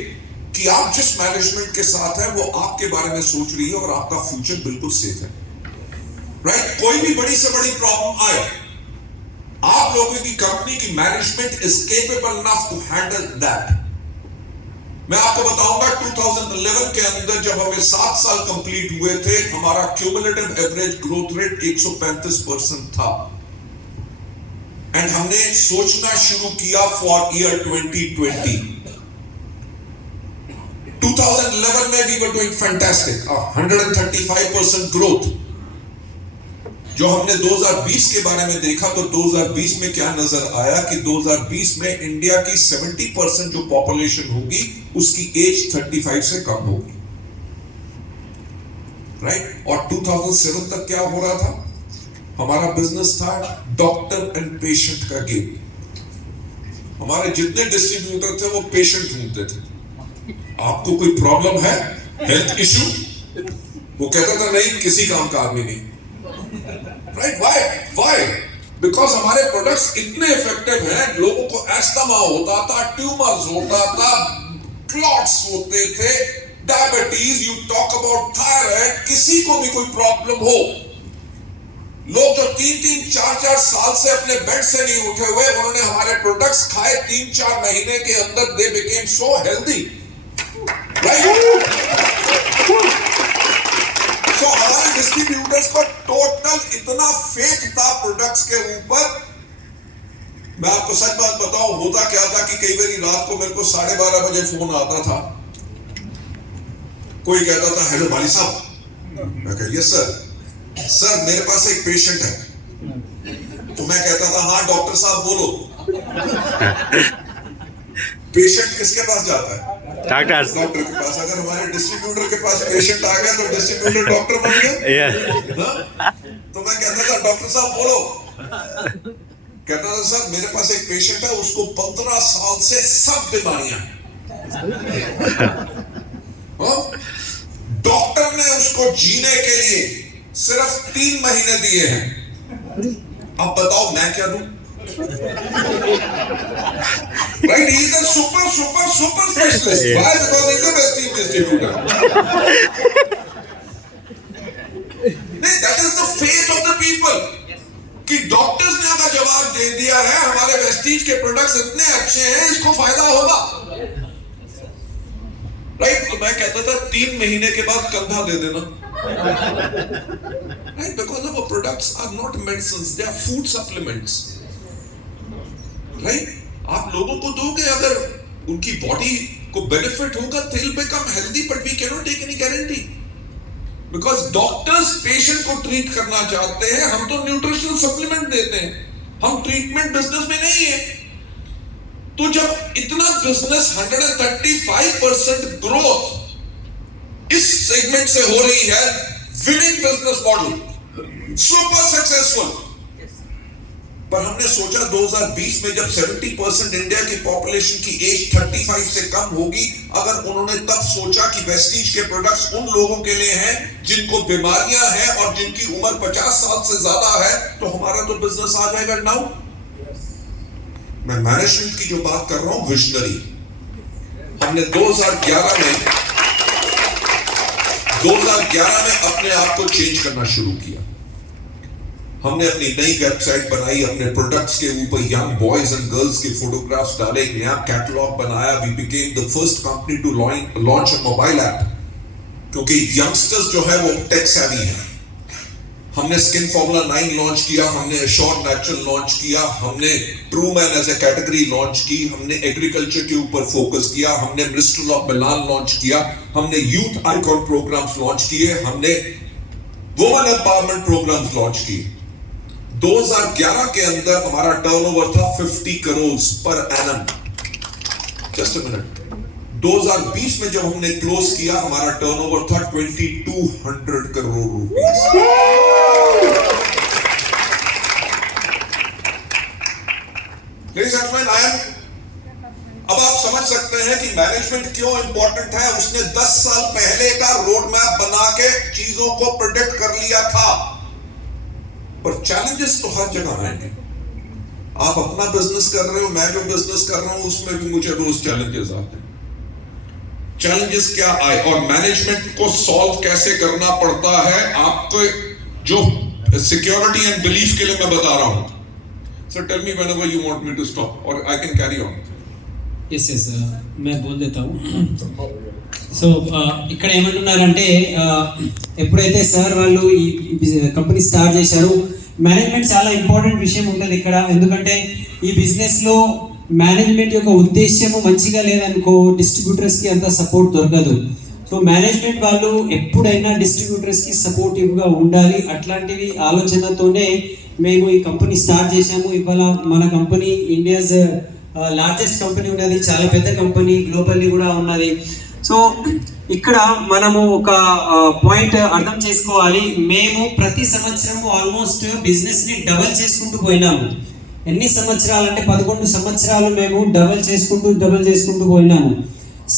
कि आप जिस मैनेजमेंट के साथ हैं वो आपके बारे में सोच रही है और आपका फ्यूचर बिल्कुल सेफ है, राइट? कोई भी बड़ी से बड़ी प्रॉब्लम आए, आप लोगों की कंपनी की management is capable enough to handle that. मैं आपको बताऊंगा 2011 के अंदर जब हमें 7 साल कंप्लीट हुए थे, हमारा क्यूमुलेटिव एवरेज ग्रोथ रेट 135% था, एंड हमने सोचना शुरू किया फॉर ईयर 2020। 2011 में we were doing fantastic, 135% growth. जो हमने 2020 के बारे में देखा तो 2020 में क्या नजर आया कि 2020 में इंडिया की 70% जो पॉपुलेशन होगी उसकी एज 35 से कम होगी, राइट? और 2007 तक क्या हो रहा था, हमारा बिजनेस था डॉक्टर एंड पेशेंट का गेम। हमारे जितने डिस्ट्रीब्यूटर थे वो पेशेंट ढूंढते थे। आपको कोई प्रॉब्लम है, हेल्थ इश्यू, वो कहता था नहीं, किसी काम का आदमी नहीं, राइट? व्हाई? बिकॉज हमारे प्रोडक्ट्स इतने इफेक्टिव हैं, लोगों को एस्थमा होता था, ट्यूमर्स होता था, क्लॉट्स होते थे, diabetes, you talk about thyroid, किसी को भी कोई प्रॉब्लम हो, लोग जो 3-3, 4-4 साल से अपने बेड से नहीं उठे हुए, उन्होंने हमारे प्रोडक्ट्स खाए, 3-4 महीने के अंदर they became so healthy, right? So हमारे डिस्ट्रीब्यूटर्स को टोटल इतना फेथ था प्रोडक्ट्स के ऊपर, मैं आपको सच बात बताऊं, होता क्या था कि कई बार रात को मेरे को 12:30 बजे फोन आता था, कोई कहता था हेलो भाई साहब, मैं कह यस सर मेरे पास एक पेशेंट है, तो मैं कहता था हाँ डॉक्टर साहब बोलो। पेशेंट किसके पास जाता है? डॉक्टर के पास। अगर हमारे डिस्ट्रीब्यूटर के पास पेशेंट आ गया तो डिस्ट्रीब्यूटर डॉक्टर बन गया। तो मैं कहता था डॉक्टर साहब बोलो, कहता था सर मेरे पास एक पेशेंट है, उसको 15 साल से सब बीमारियां हैं, डॉक्टर ने उसको जीने के लिए सिर्फ 3 महीने दिए हैं, अब बताओ मैं क्या दूं? Right, he is a super specialist. Why? Because he is the best team distributor. That is the faith of the people. कि डॉक्टर्स ने अगर जवाब दे दिया है हमारे वेस्टीज के प्रोडक्ट्स इतने अच्छे हैं, इसको फायदा होगा, राइट? तो मैं कहता था 3 महीने के बाद कंधा दे देना, right? Because our products are not medicines, they are food supplements, right? आप लोगों को दोगे, अगर उनकी बॉडी को बेनिफिट होगा, they will become healthy, but we cannot take any guarantee. Because doctors patient को ट्रीट करना चाहते हैं, हम तो न्यूट्रिशनल सप्लीमेंट देते हैं, हम ट्रीटमेंट बिजनेस में नहीं है। तो जब इतना बिजनेस 135% ग्रोथ इस सेगमेंट से हो रही है, winning business model, super successful, पर हमने सोचा 2020 में जब 70% इंडिया की पॉपुलेशन की एज 35 से कम होगी, अगर उन्होंने तब सोचा कि वेस्टीज के प्रोडक्ट्स उन लोगों के लिए हैं जिनको बीमारियां हैं और जिनकी उम्र 50 साल से ज्यादा है, तो हमारा तो बिजनेस आ जाएगा नाउ। मैं मैनेजमेंट की जो बात कर रहा हूं, विजनरी, हमने 2011 में अपने आप को चेंज करना शुरू किया। हमने अपनी नई वेबसाइट बनाई, अपने प्रोडक्ट्स के ऊपर यंग बॉयज एंड गर्ल्स के फोटोग्राफ्स डाले, एक नया कैटलॉग बनाया। We became the first company to launch a mobile app, क्योंकि यंगस्टर्स जो है वो टेक सेवी हैं। हमने स्किन फॉर्मूला 9 लॉन्च किया, हमने एश्योर नेचुरल लॉन्च किया, हमने true man as a category launch की, हमने एग्रीकल्चर के ऊपर फोकस किया, हमने मिनिस्ट्री ऑफ मिलान लॉन्च किया, हमने यूथ आइकॉन प्रोग्राम्स लॉन्च किए, हमने वुमेन एम्पावरमेंट प्रोग्राम्स लॉन्च किए। 2011 के अंदर हमारा टर्नओवर था 50 crore per annum. Just a minute, 2020 में जब हमने क्लोज किया, हमारा टर्नओवर था 2200 करोड़ रुपीस। अब आप समझ सकते हैं कि मैनेजमेंट क्यों इंपॉर्टेंट है। उसने 10 साल पहले का रोड मैप बना के चीजों को प्रेडिक्ट कर लिया था, पर चैलेंजेस तो हर जगह आएंगे। आप अपना बिजनेस कर रहे हो, मैं जो बिजनेस कर रहा हूं उसमें भी मुझे रोज चैलेंजेस आते हैं। चैलेंजेस क्या आए और मैनेजमेंट को सॉल्व कैसे करना पड़ता है, आपको जो सिक्योरिटी एंड बिलीफ के लिए मैं बता रहा हूं। So tell me whenever you want me to stop और I can carry on. Yes मैं बोल देता हूँ। సో ఇక్కడ ఏమంటున్నారంటే, ఎప్పుడైతే సార్ వాళ్ళు ఈ కంపెనీ స్టార్ట్ చేశారు, మేనేజ్మెంట్ చాలా ఇంపార్టెంట్ విషయం ఉంటుంది ఇక్కడ. ఎందుకంటే ఈ బిజినెస్లో మేనేజ్మెంట్ యొక్క ఉద్దేశ్యము మంచిగా లేదనుకో, డిస్ట్రిబ్యూటర్స్కి అంత సపోర్ట్ దొరకదు. సో మేనేజ్మెంట్ వాళ్ళు ఎప్పుడైనా డిస్ట్రిబ్యూటర్స్కి సపోర్టివ్గా ఉండాలి. అట్లాంటివి ఆలోచనతోనే మేము ఈ కంపెనీ స్టార్ట్ చేశాము. ఇవాళ మన కంపెనీ ఇండియాస్ లార్జెస్ట్ కంపెనీ ఉన్నది, చాలా పెద్ద కంపెనీ, గ్లోబల్లీ కూడా ఉన్నది. సో ఇక్కడ మనము ఒక పాయింట్ అర్థం చేసుకోవాలి. మేము ప్రతి సంవత్సరము ఆల్మోస్ట్ బిజినెస్ని డబల్ చేసుకుంటూ పోయినాము. ఎన్ని సంవత్సరాలు అంటే 11 సంవత్సరాలు మేము డబల్ చేసుకుంటూ పోయినాము.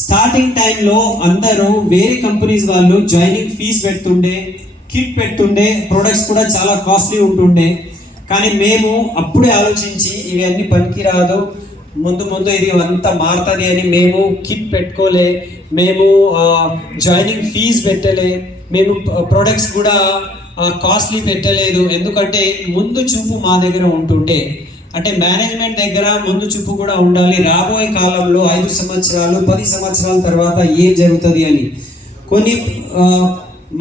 స్టార్టింగ్ టైంలో అందరూ వేరే కంపెనీస్ వాళ్ళు జాయినింగ్ ఫీజ్ పెడుతుండే, కిట్ పెడుతుండే, ప్రొడక్ట్స్ కూడా చాలా కాస్ట్లీ ఉంటుండే. కానీ మేము అప్పుడే ఆలోచించి ఇవి అన్ని పనికిరాదు, ముందు ఇది అంతా మారుతుంది అని మేము కిట్ పెట్టుకోలే, మేము జాయినింగ్ ఫీజ్ పెట్టలే, మేము ప్రొడక్ట్స్ కూడా కాస్ట్లీ పెట్టలేదు. ఎందుకంటే ముందు చూపు మా దగ్గర ఉంటుండే, అంటే మేనేజ్మెంట్ దగ్గర ముందు చూపు కూడా ఉండాలి. రాబోయే కాలంలో 5 సంవత్సరాలు 10 సంవత్సరాల తర్వాత ఏం జరుగుతుంది అని. కొన్ని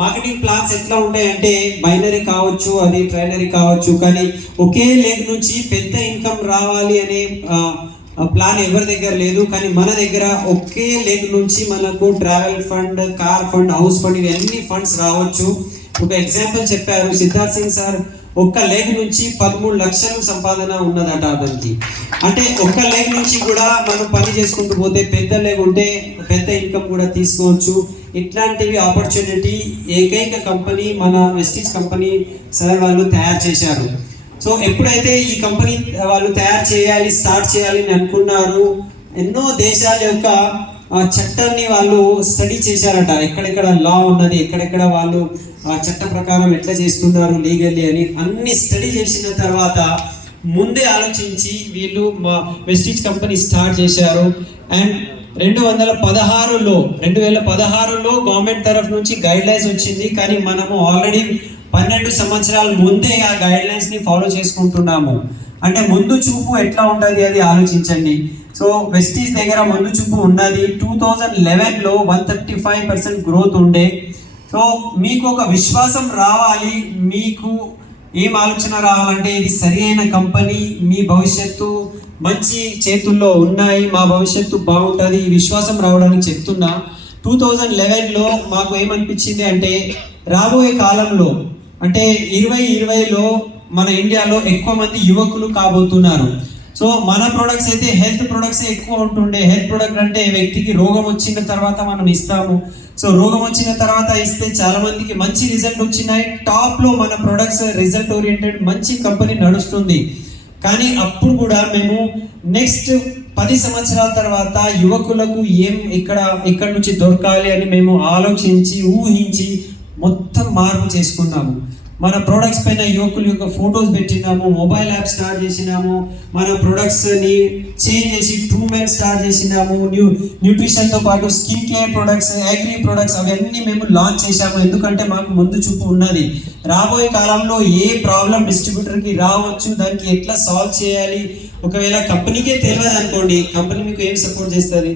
మార్కెటింగ్ ప్లాన్స్ ఎట్లా ఉంటాయంటే బైనరీ కావచ్చు, అది ట్రైనరీ కావచ్చు, కానీ ఒకే లెగ్ నుంచి పెద్ద ఇన్కమ్ రావాలి అనే ప్లాన్ ఎవరి దగ్గర లేదు. కానీ మన దగ్గర ఒకే లెగ్ నుంచి మనకు travel fund, car fund, house fund ఇవన్నీ ఫండ్స్ రావచ్చు. ఒక ఎగ్జాంపుల్ చెప్పారు సిద్ధార్థ్ సింగ్ సార్, ఒక్క లెగ్ నుంచి 13 లక్షలు సంపాదన ఉన్నదట అతనికి. అంటే ఒక్క లెగ్ నుంచి కూడా మనం పని చేసుకుంటూ పోతే పెద్ద లెగ్ ఉంటే పెద్ద ఇన్కమ్ కూడా తీసుకోవచ్చు. ఇట్లాంటివి ఆపర్చునిటీ ఏకైక కంపెనీ మన వెస్టీజ్ కంపెనీ సార్ వాళ్ళు తయారు చేశారు. సో ఎప్పుడైతే ఈ కంపెనీ వాళ్ళు తయారు చేయాలి, స్టార్ట్ చేయాలి అని అనుకున్నారు, ఎన్నో దేశాల యొక్క చట్టాన్ని వాళ్ళు స్టడీ చేశారట. ఎక్కడెక్కడ లా ఉన్నది, ఎక్కడెక్కడ వాళ్ళు చట్ట ప్రకారం ఎట్లా చేస్తున్నారు లీగల్లీ అని అన్ని స్టడీ చేసిన తర్వాత ముందే ఆలోచించి వీళ్ళు మా వెస్టీజ్ కంపెనీ స్టార్ట్ చేశారు. అండ్ 2016లో గవర్నమెంట్ తరఫు నుంచి గైడ్ లైన్స్ వచ్చింది. కానీ మనము ఆల్రెడీ 12 సంవత్సరాల ముందే ఆ గైడ్ లైన్స్ ని ఫాలో చేసుకుంటున్నాము. అంటే ముందు చూపు ఎట్లా ఉంటుంది అది ఆలోచించండి. సో వెస్టీజ్ దగ్గర ముందు చూపు ఉన్నది. 2011లో 135% గ్రోత్ ఉండే. సో మీకు ఒక విశ్వాసం రావాలి, మీకు ఏం ఆలోచన రావాలంటే ఇది సరి అయిన కంపెనీ, మీ భవిష్యత్తు మంచి చేతుల్లో ఉన్నాయి, మా భవిష్యత్తు బాగుంటుంది, ఈ విశ్వాసం రావడానికి చెప్తున్నా. 2011లో మాకు ఏమనిపించింది అంటే రాబోయే కాలంలో అంటే 2020లో మన ఇండియాలో ఎక్కువ మంది యువకులు కాబోతున్నారు. సో మన ప్రొడక్ట్స్ అయితే హెల్త్ ప్రొడక్ట్స్ ఎక్కువ ఉంటుండే. హెల్త్ ప్రొడక్ట్ అంటే వ్యక్తికి రోగం వచ్చిన తర్వాత మనం ఇస్తాము. సో రోగం వచ్చిన తర్వాత ఇస్తే చాలా మందికి మంచి రిజల్ట్ వచ్చినాయి. టాప్లో మన ప్రొడక్ట్స్ రిజల్ట్ ఓరియంటెడ్ మంచి కంపెనీ నడుస్తుంది. కానీ అప్పుడు కూడా మేము నెక్స్ట్ 10 సంవత్సరాల తర్వాత యువకులకు ఏం ఇక్కడ నుంచి దొరకాలి అని మేము ఆలోచించి ఊహించి మొత్తం మార్పు చేసుకున్నాము. మన ప్రొడక్ట్స్ పైన యువకుల యొక్క ఫొటోస్ పెట్టినాము, మొబైల్ యాప్ స్టార్ట్ చేసినాము, మన ప్రొడక్ట్స్ని చేంజ్ చేసి ట్రూమెన్ స్టార్ట్ చేసినాము, న్యూట్రిషన్తో పాటు skin care products, agri products అవన్నీ మేము లాంచ్ చేశాము. ఎందుకంటే మాకు ముందు చూపు ఉన్నది. రాబోయే కాలంలో ఏ ప్రాబ్లం డిస్ట్రిబ్యూటర్కి రావచ్చు, దానికి ఎట్లా సాల్వ్ చేయాలి. ఒకవేళ కంపెనీకే తెలియదు అనుకోండి, కంపెనీ మీకు ఏం సపోర్ట్ చేస్తుంది.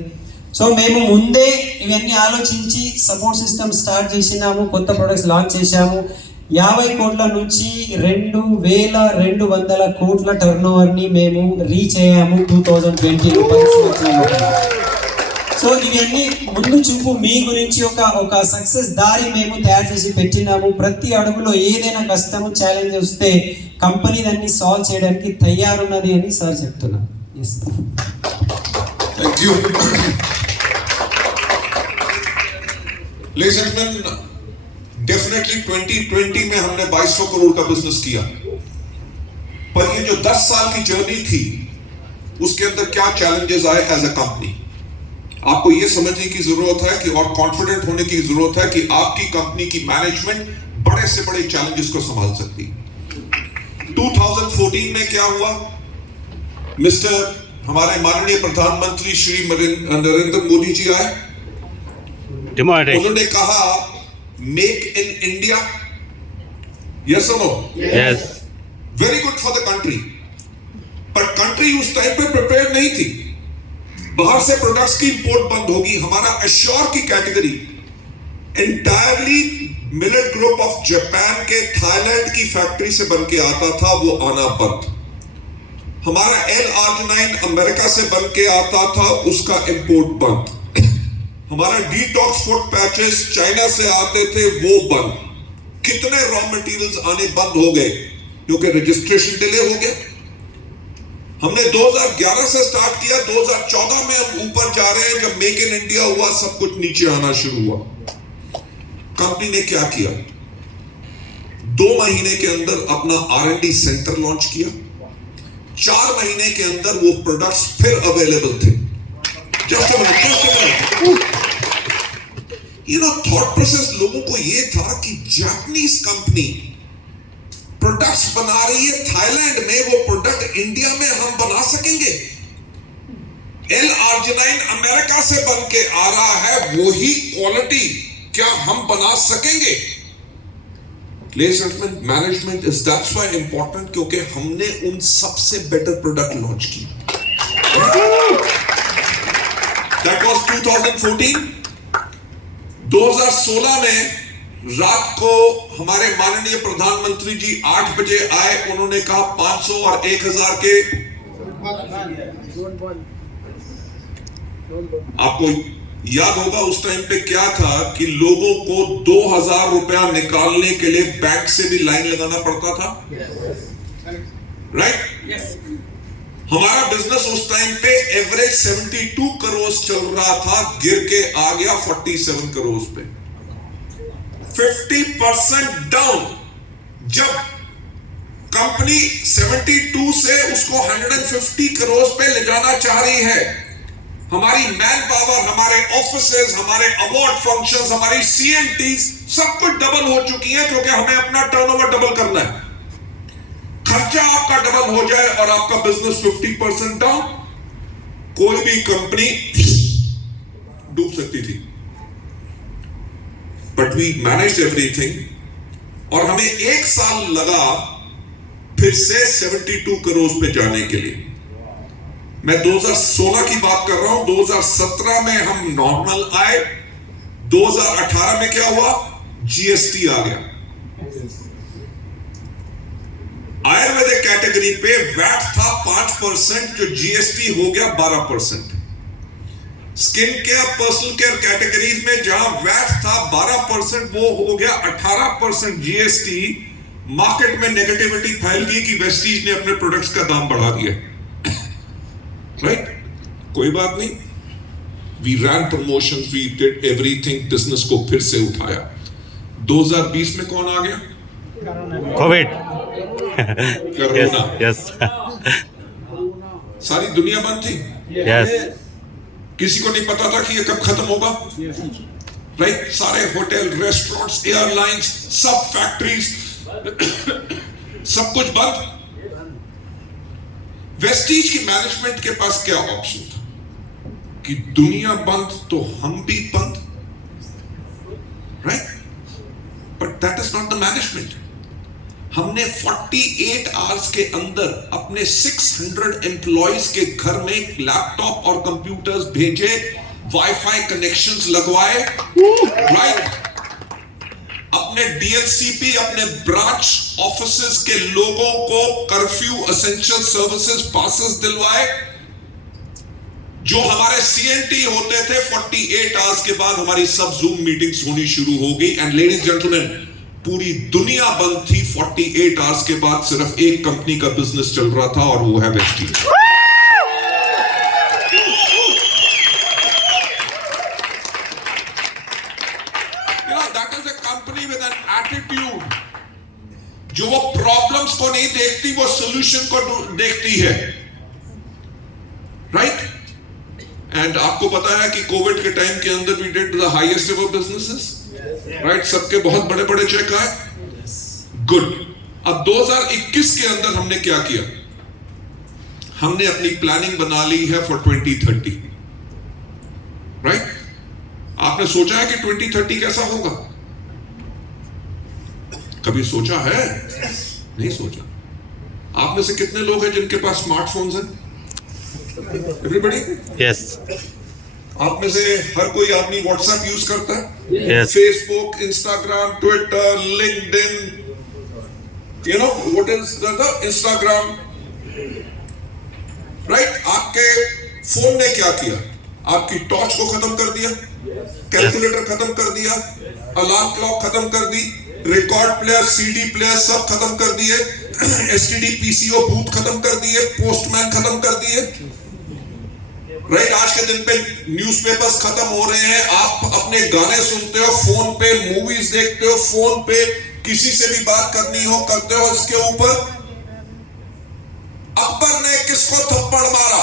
సో మేము ముందే ఇవన్నీ ఆలోచించి సపోర్ట్ సిస్టమ్ స్టార్ట్ చేసినాము, కొత్త ప్రొడక్ట్స్ లాంచ్ చేశాము. 50 కోట్ల నుంచి 2200 కోట్ల టర్న్ ఓవర్ని మేము రీచ్ అయ్యాము 2020లో. సో ఇవన్నీ ముందు చూపు మీ గురించి ఒక సక్సెస్ దారి మేము తయారు చేసి పెట్టినాము. ప్రతి అడుగులో ఏదైనా కష్టము, ఛాలెంజ్ వస్తే కంపెనీ దాన్ని సాల్వ్ చేయడానికి తయారున్నది అని సార్ చెప్తున్నాను. Thank you. Ladies and gentlemen, definitely 2020 में हमने 2200 करोड़ का बिजनेस किया, पर ये जो 10 साल की जर्नी थी उसके अंदर क्या चैलेंजेस आए एज अ कंपनी, आपको ये समझने की जरूरत है कि और कॉन्फिडेंट होने की जरूरत है कि आपकी कंपनी की मैनेजमेंट बड़े से बड़े चैलेंजेस को संभाल सकती। 2014 में क्या हुआ, हमारे माननीय प्रधानमंत्री श्री नरेंद्र मोदी जी आए, उन्होंने कहा मेक इन इंडिया, यस और no? Yes. Very good for the country, पर कंट्री उस टाइम पे प्रिपेयर नहीं थी। बाहर से प्रोडक्ट्स की इंपोर्ट बंद होगी। हमारा एश्योर की category entirely millet group of Japan के थाईलैंड की फैक्ट्री से बन के आता था, वो आना बंद। हमारा L-arginine अमेरिका से बन के आता था, उसका इंपोर्ट बंद। हमारा डिटॉक्स फुट पैचेस चाइना से आते थे, वो बंद। कितने रॉ मटेरियल्स आने बंद हो गए क्योंकि रजिस्ट्रेशन डिले हो गया। हमने 2011 से स्टार्ट किया, 2014 में हम ऊपर जा रहे हैं। जब मेक इन इंडिया हुआ, सब कुछ नीचे आना शुरू हुआ। कंपनी ने क्या किया, 2 महीने के अंदर अपना R&D सेंटर लॉन्च किया। 4 महीने के अंदर वो प्रोडक्ट्स फिर अवेलेबल थे। Just a minute. You know, thought process लोगों को ये था कि जापानीज कंपनी प्रोडक्ट्स बना रही है थाईलैंड में, वो प्रोडक्ट इंडिया में हम बना सकेंगे? L-arginine अमेरिका से बन के आ रहा है, वही क्वालिटी क्या हम बना सकेंगे? Ladies and gentlemen, management is that's why important, क्योंकि हमने उन सबसे बेटर प्रोडक्ट लॉन्च की। That was 2014. 2016 में रात को हमारे माननीय प्रधानमंत्री जी 8 बजे आए, उन्होंने कहा 500 और 1000 के, आपको याद होगा उस टाइम पे क्या था कि लोगों को 2000 रुपया निकालने के लिए बैंक से भी लाइन लगाना पड़ता था, राइट? हमारा बिजनेस उस टाइम पे एवरेज 72 करोड़ चल रहा था, गिर के आ गया 47 करोड़ पे, 50% डाउन। जब कंपनी 72 से उसको 150 करोड़ पे ले जाना चाह रही है, हमारी मैन पावर, हमारे ऑफिसेज, हमारे अवार्ड फंक्शंस, हमारी CNTs सब कुछ डबल हो चुकी है, क्योंकि हमें अपना टर्नओवर डबल करना है। खर्चा आपका डबल हो जाए और आपका बिजनेस 50% डाउन, कोई भी कंपनी डूब सकती थी। बट वी मैनेज्ड एवरीथिंग, और हमें 1 साल लगा फिर से 72 करोड़ पे जाने के लिए। मैं 2016 की बात कर रहा हूं, 2017 में हम नॉर्मल आए, 2018 में क्या हुआ, GST आ गया। आयुर्वेदिक कैटेगरी पे वैट था 5%, जो GST हो गया 12%। Skin care, personal care categories में जहां वैट था 12%, वो हो गया 18% GST। मार्केट में नेगेटिविटी फैल गई कि वेस्टीज ने अपने प्रोडक्ट्स का दाम बढ़ा दिया, राइट? कोई बात नहीं, we ran promotions, we did everything, business को फिर से उठाया। 2020 में कौन आ गया? कोविड। कोरोना। यस सारी दुनिया बंद थी, यस किसी को नहीं पता था कि ये कब खत्म होगा, राइट? सारे होटल, रेस्टोरेंट्स, एयरलाइंस, सब फैक्ट्रीज, सब कुछ बंद। वेस्टीज की मैनेजमेंट के पास क्या ऑप्शन था कि दुनिया बंद तो हम भी बंद, right? But that is not the management. हमने 48 आवर्स के अंदर अपने 600 एम्प्लॉइज के घर में लैपटॉप और कंप्यूटर्स भेजे, वाईफाई कनेक्शंस लगवाए, राइट? अपने DLCP, अपने ब्रांच ऑफिसेस के लोगों को कर्फ्यू, एसेंशियल सर्विसेज पासेस दिलवाए। जो हमारे CNT होते थे, 48 आवर्स के बाद हमारी सब जूम मीटिंग्स होनी शुरू हो गई। एंड लेडीज जेंटलमैन, पूरी दुनिया बंद थी। 48 आवर्स के बाद सिर्फ एक कंपनी का बिजनेस चल रहा था, और वो है Vestige. That is a company with an attitude, जो वो प्रॉब्लम्स को नहीं देखती, वो सॉल्यूशन को देखती है, राइट? एंड आपको पता है कि कोविड के टाइम के अंदर we did the highest ever businesses, right? सबके बहुत बड़े बड़े चेक आए, गुड। अब 2021 के अंदर हमने क्या किया? हमने अपनी प्लानिंग बना ली है फॉर 2030, राइट? आपने सोचा है कि 2030 कैसा होगा? कभी सोचा है? नहीं सोचा। आप में से कितने लोग हैं जिनके पास स्मार्टफोन्स हैं? एवरीबॉडी? यस आप में से हर कोई आदमी व्हाट्सएप यूज करता है, yes Facebook, Instagram, Twitter, LinkedIn, you know what is the Instagram, right? आपके फोन ने क्या किया? आपकी टॉर्च को खत्म कर दिया, कैलकुलेटर खत्म कर दिया, अलार्म क्लॉक खत्म कर दी, रिकॉर्ड प्लेयर, CD प्लेयर सब खत्म कर दिए, STD PCO बूथ खत्म कर दिए, पोस्टमैन खत्म कर दिए, राइट? आज के दिन पे न्यूज़पेपर्स खत्म हो रहे हैं। आप अपने गाने सुनते हो फोन पे, मूवीज देखते हो फोन पे, किसी से भी बात करनी हो करते हो इसके ऊपर। अकबर ने किसको थप्पड़ मारा?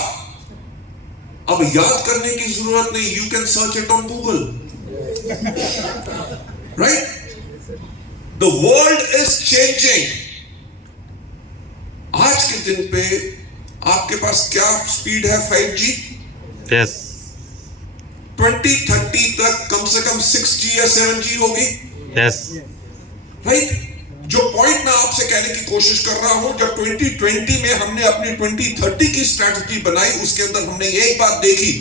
अब याद करने की जरूरत नहीं, you can search it on Google, right? The world is changing. आज के दिन पे आपके पास क्या स्पीड है? 5G। यस 2030 तक कम से कम 6G या 7G होगी, यस राइट? जो पॉइंट मैं आपसे कहने की कोशिश कर रहा हूं, जब 2020 में हमने अपनी 2030 की स्ट्रैटेजी बनाई, उसके अंदर हमने एक बात देखी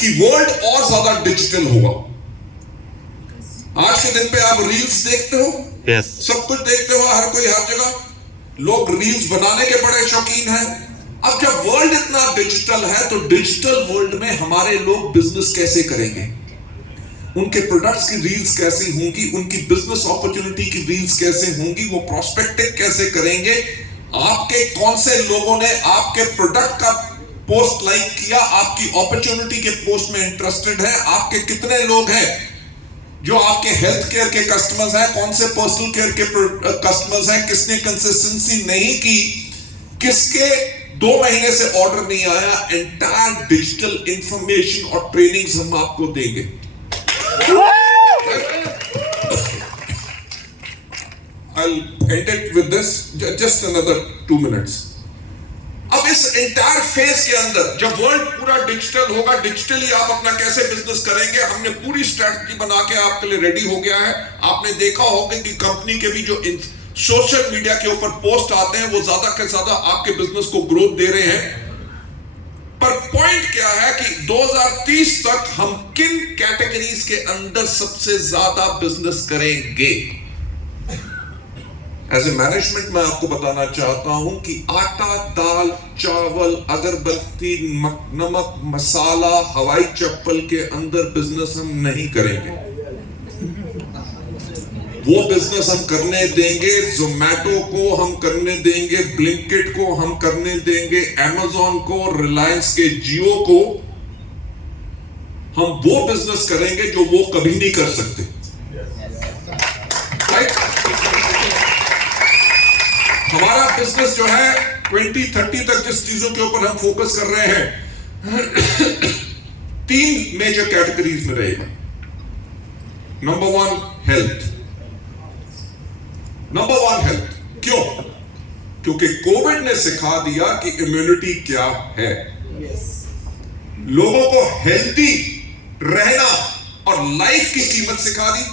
कि वर्ल्ड और ज्यादा डिजिटल होगा। आज के दिन पे आप रील्स देखते हो, Yes. सब कुछ देखते हो, हर कोई हर जगह लोग रील्स बनाने के बड़े शौकीन हैं। अब जब वर्ल्ड इतना डिजिटल है तो डिजिटल वर्ल्ड में हमारे लोग बिजनेस कैसे करेंगे, उनके प्रोडक्ट्स की रील्स कैसी होंगी, उनकी बिजनेस अपॉर्चुनिटी की रील्स कैसे होंगी, वो प्रोस्पेक्टिंग कैसे करेंगे, आपके कौन से लोगों ने आपके प्रोडक्ट का पोस्ट लाइक किया, आपकी अपॉर्चुनिटी के पोस्ट में इंटरेस्टेड है, आपके कितने लोग हैं जो आपके हेल्थ केयर के कस्टमर्स हैं, कौन से पर्सनल केयर के कस्टमर्स हैं, किसने कंसिस्टेंसी नहीं की, किसके 2 महीने से ऑर्डर नहीं आया। एंटायर डिजिटल इंफॉर्मेशन और ट्रेनिंग्स हम आपको देंगे। I'll end it with this, just another 2 minutes. अब इस एंटायर फेज के अंदर जब वर्ल्ड पूरा डिजिटल होगा, डिजिटली आप अपना कैसे बिजनेस करेंगे, हमने पूरी स्ट्रैटेजी बना के आपके लिए रेडी हो गया है। आपने देखा होगा कि कंपनी के भी जो सोशल मीडिया के ऊपर पोस्ट आते हैं वो ज्यादा के ज्यादा आपके बिजनेस को ग्रोथ दे रहे हैं। पर पॉइंट क्या है कि 2030 तक हम किन कैटेगरीज के अंदर सबसे ज्यादा बिजनेस करेंगे। एज ए मैनेजमेंट मैं आपको बताना चाहता हूं कि आटा, दाल, चावल, अगरबत्ती, नमक, मसाला, हवाई चप्पल के अंदर बिजनेस हम नहीं करेंगे। वो बिजनेस हम करने देंगे जोमैटो को, हम करने देंगे ब्लिंकिट को, हम करने देंगे अमेज़न को, रिलायंस के जियो को। हम वो बिजनेस करेंगे जो वो कभी नहीं कर सकते। राइट? हमारा बिजनेस जो है 2030 तक जिस चीजों के ऊपर हम फोकस कर रहे हैं 3 मेजर कैटेगरीज में रहेगा। Number 1 health. नंबर 1 हेल्थ क्यों? क्योंकि कोविड ने सिखा दिया कि इम्यूनिटी क्या है। लोगों को हेल्थी रहना और लाइफ की कीमत सिखा दी।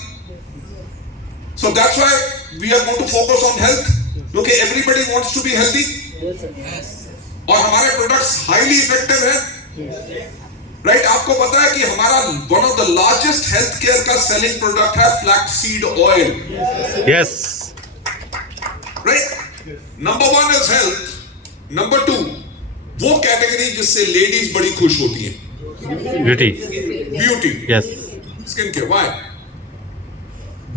So that's why we are going to focus on health, क्योंकि everybody wants to be healthy. और हमारे प्रोडक्ट्स हाईली इफेक्टिव है। राइट? आपको पता है कि हमारा one of the largest health care का सेलिंग प्रोडक्ट है flax seed oil. Yes. Right? Number 1 is health. Number 2 वो कैटेगरी जिससे लेडीज बड़ी खुश होती हैं, Beauty. Beauty, Yes. Skin care. Why?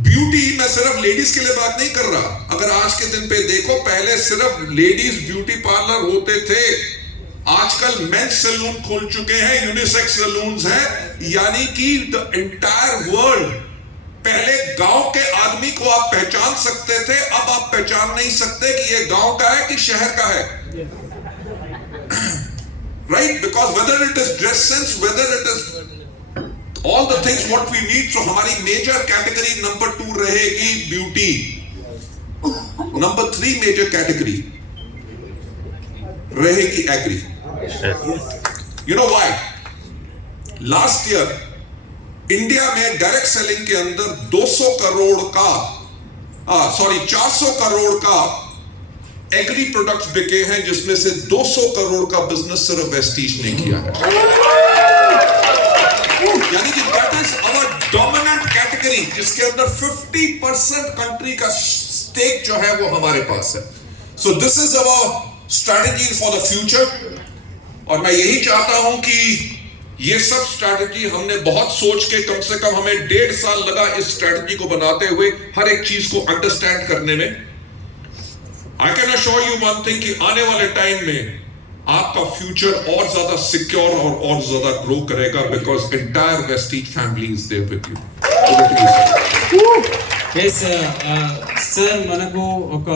Beauty मैं सिर्फ लेडीज के लिए बात नहीं कर रहा। अगर आज के दिन पे देखो, पहले सिर्फ लेडीज ब्यूटी पार्लर होते थे, आजकल मेंस सैलून खोल चुके हैं, यूनिसेक्स सैलून्स हैं। यानी कि द एंटायर वर्ल्ड, पहले गांव के आदमी को आप पहचान सकते थे, अब आप पहचान नहीं सकते कि ये गांव का है कि शहर का है। Right? Because whether it is dress sense, whether it is all the things what we need, so हमारी मेजर कैटेगरी नंबर 2 रहेगी ब्यूटी। नंबर 3 मेजर कैटेगरी रहेगी agri. You know why? Last year India में direct selling के अंदर 400 करोड़ का agree products बिके हैं, जिसमें से 200 करोड़ का बिजनेस सिर्फ वेस्टीज ने किया है। यानी कि that is our dominant category, जिसके अंदर 50% कंट्री का स्टेक जो है वो हमारे पास है। So this is our strategy for the future. और मैं यही चाहता हूं कि ये सब स्ट्रैटेजी हमने बहुत सोच के, कम से कम हमें 1.5 साल लगा इस स्ट्रैटेजी को बनाते हुए, हर एक चीज को अंडरस्टैंड करने में। I can assure you one thing कि आने वाले टाइम में आपका फ्यूचर और ज्यादा सिक्योर और ज्यादा ग्रो करेगा, because entire Vestige family is there with you. Yes, sir. Sir, మనకు ఒక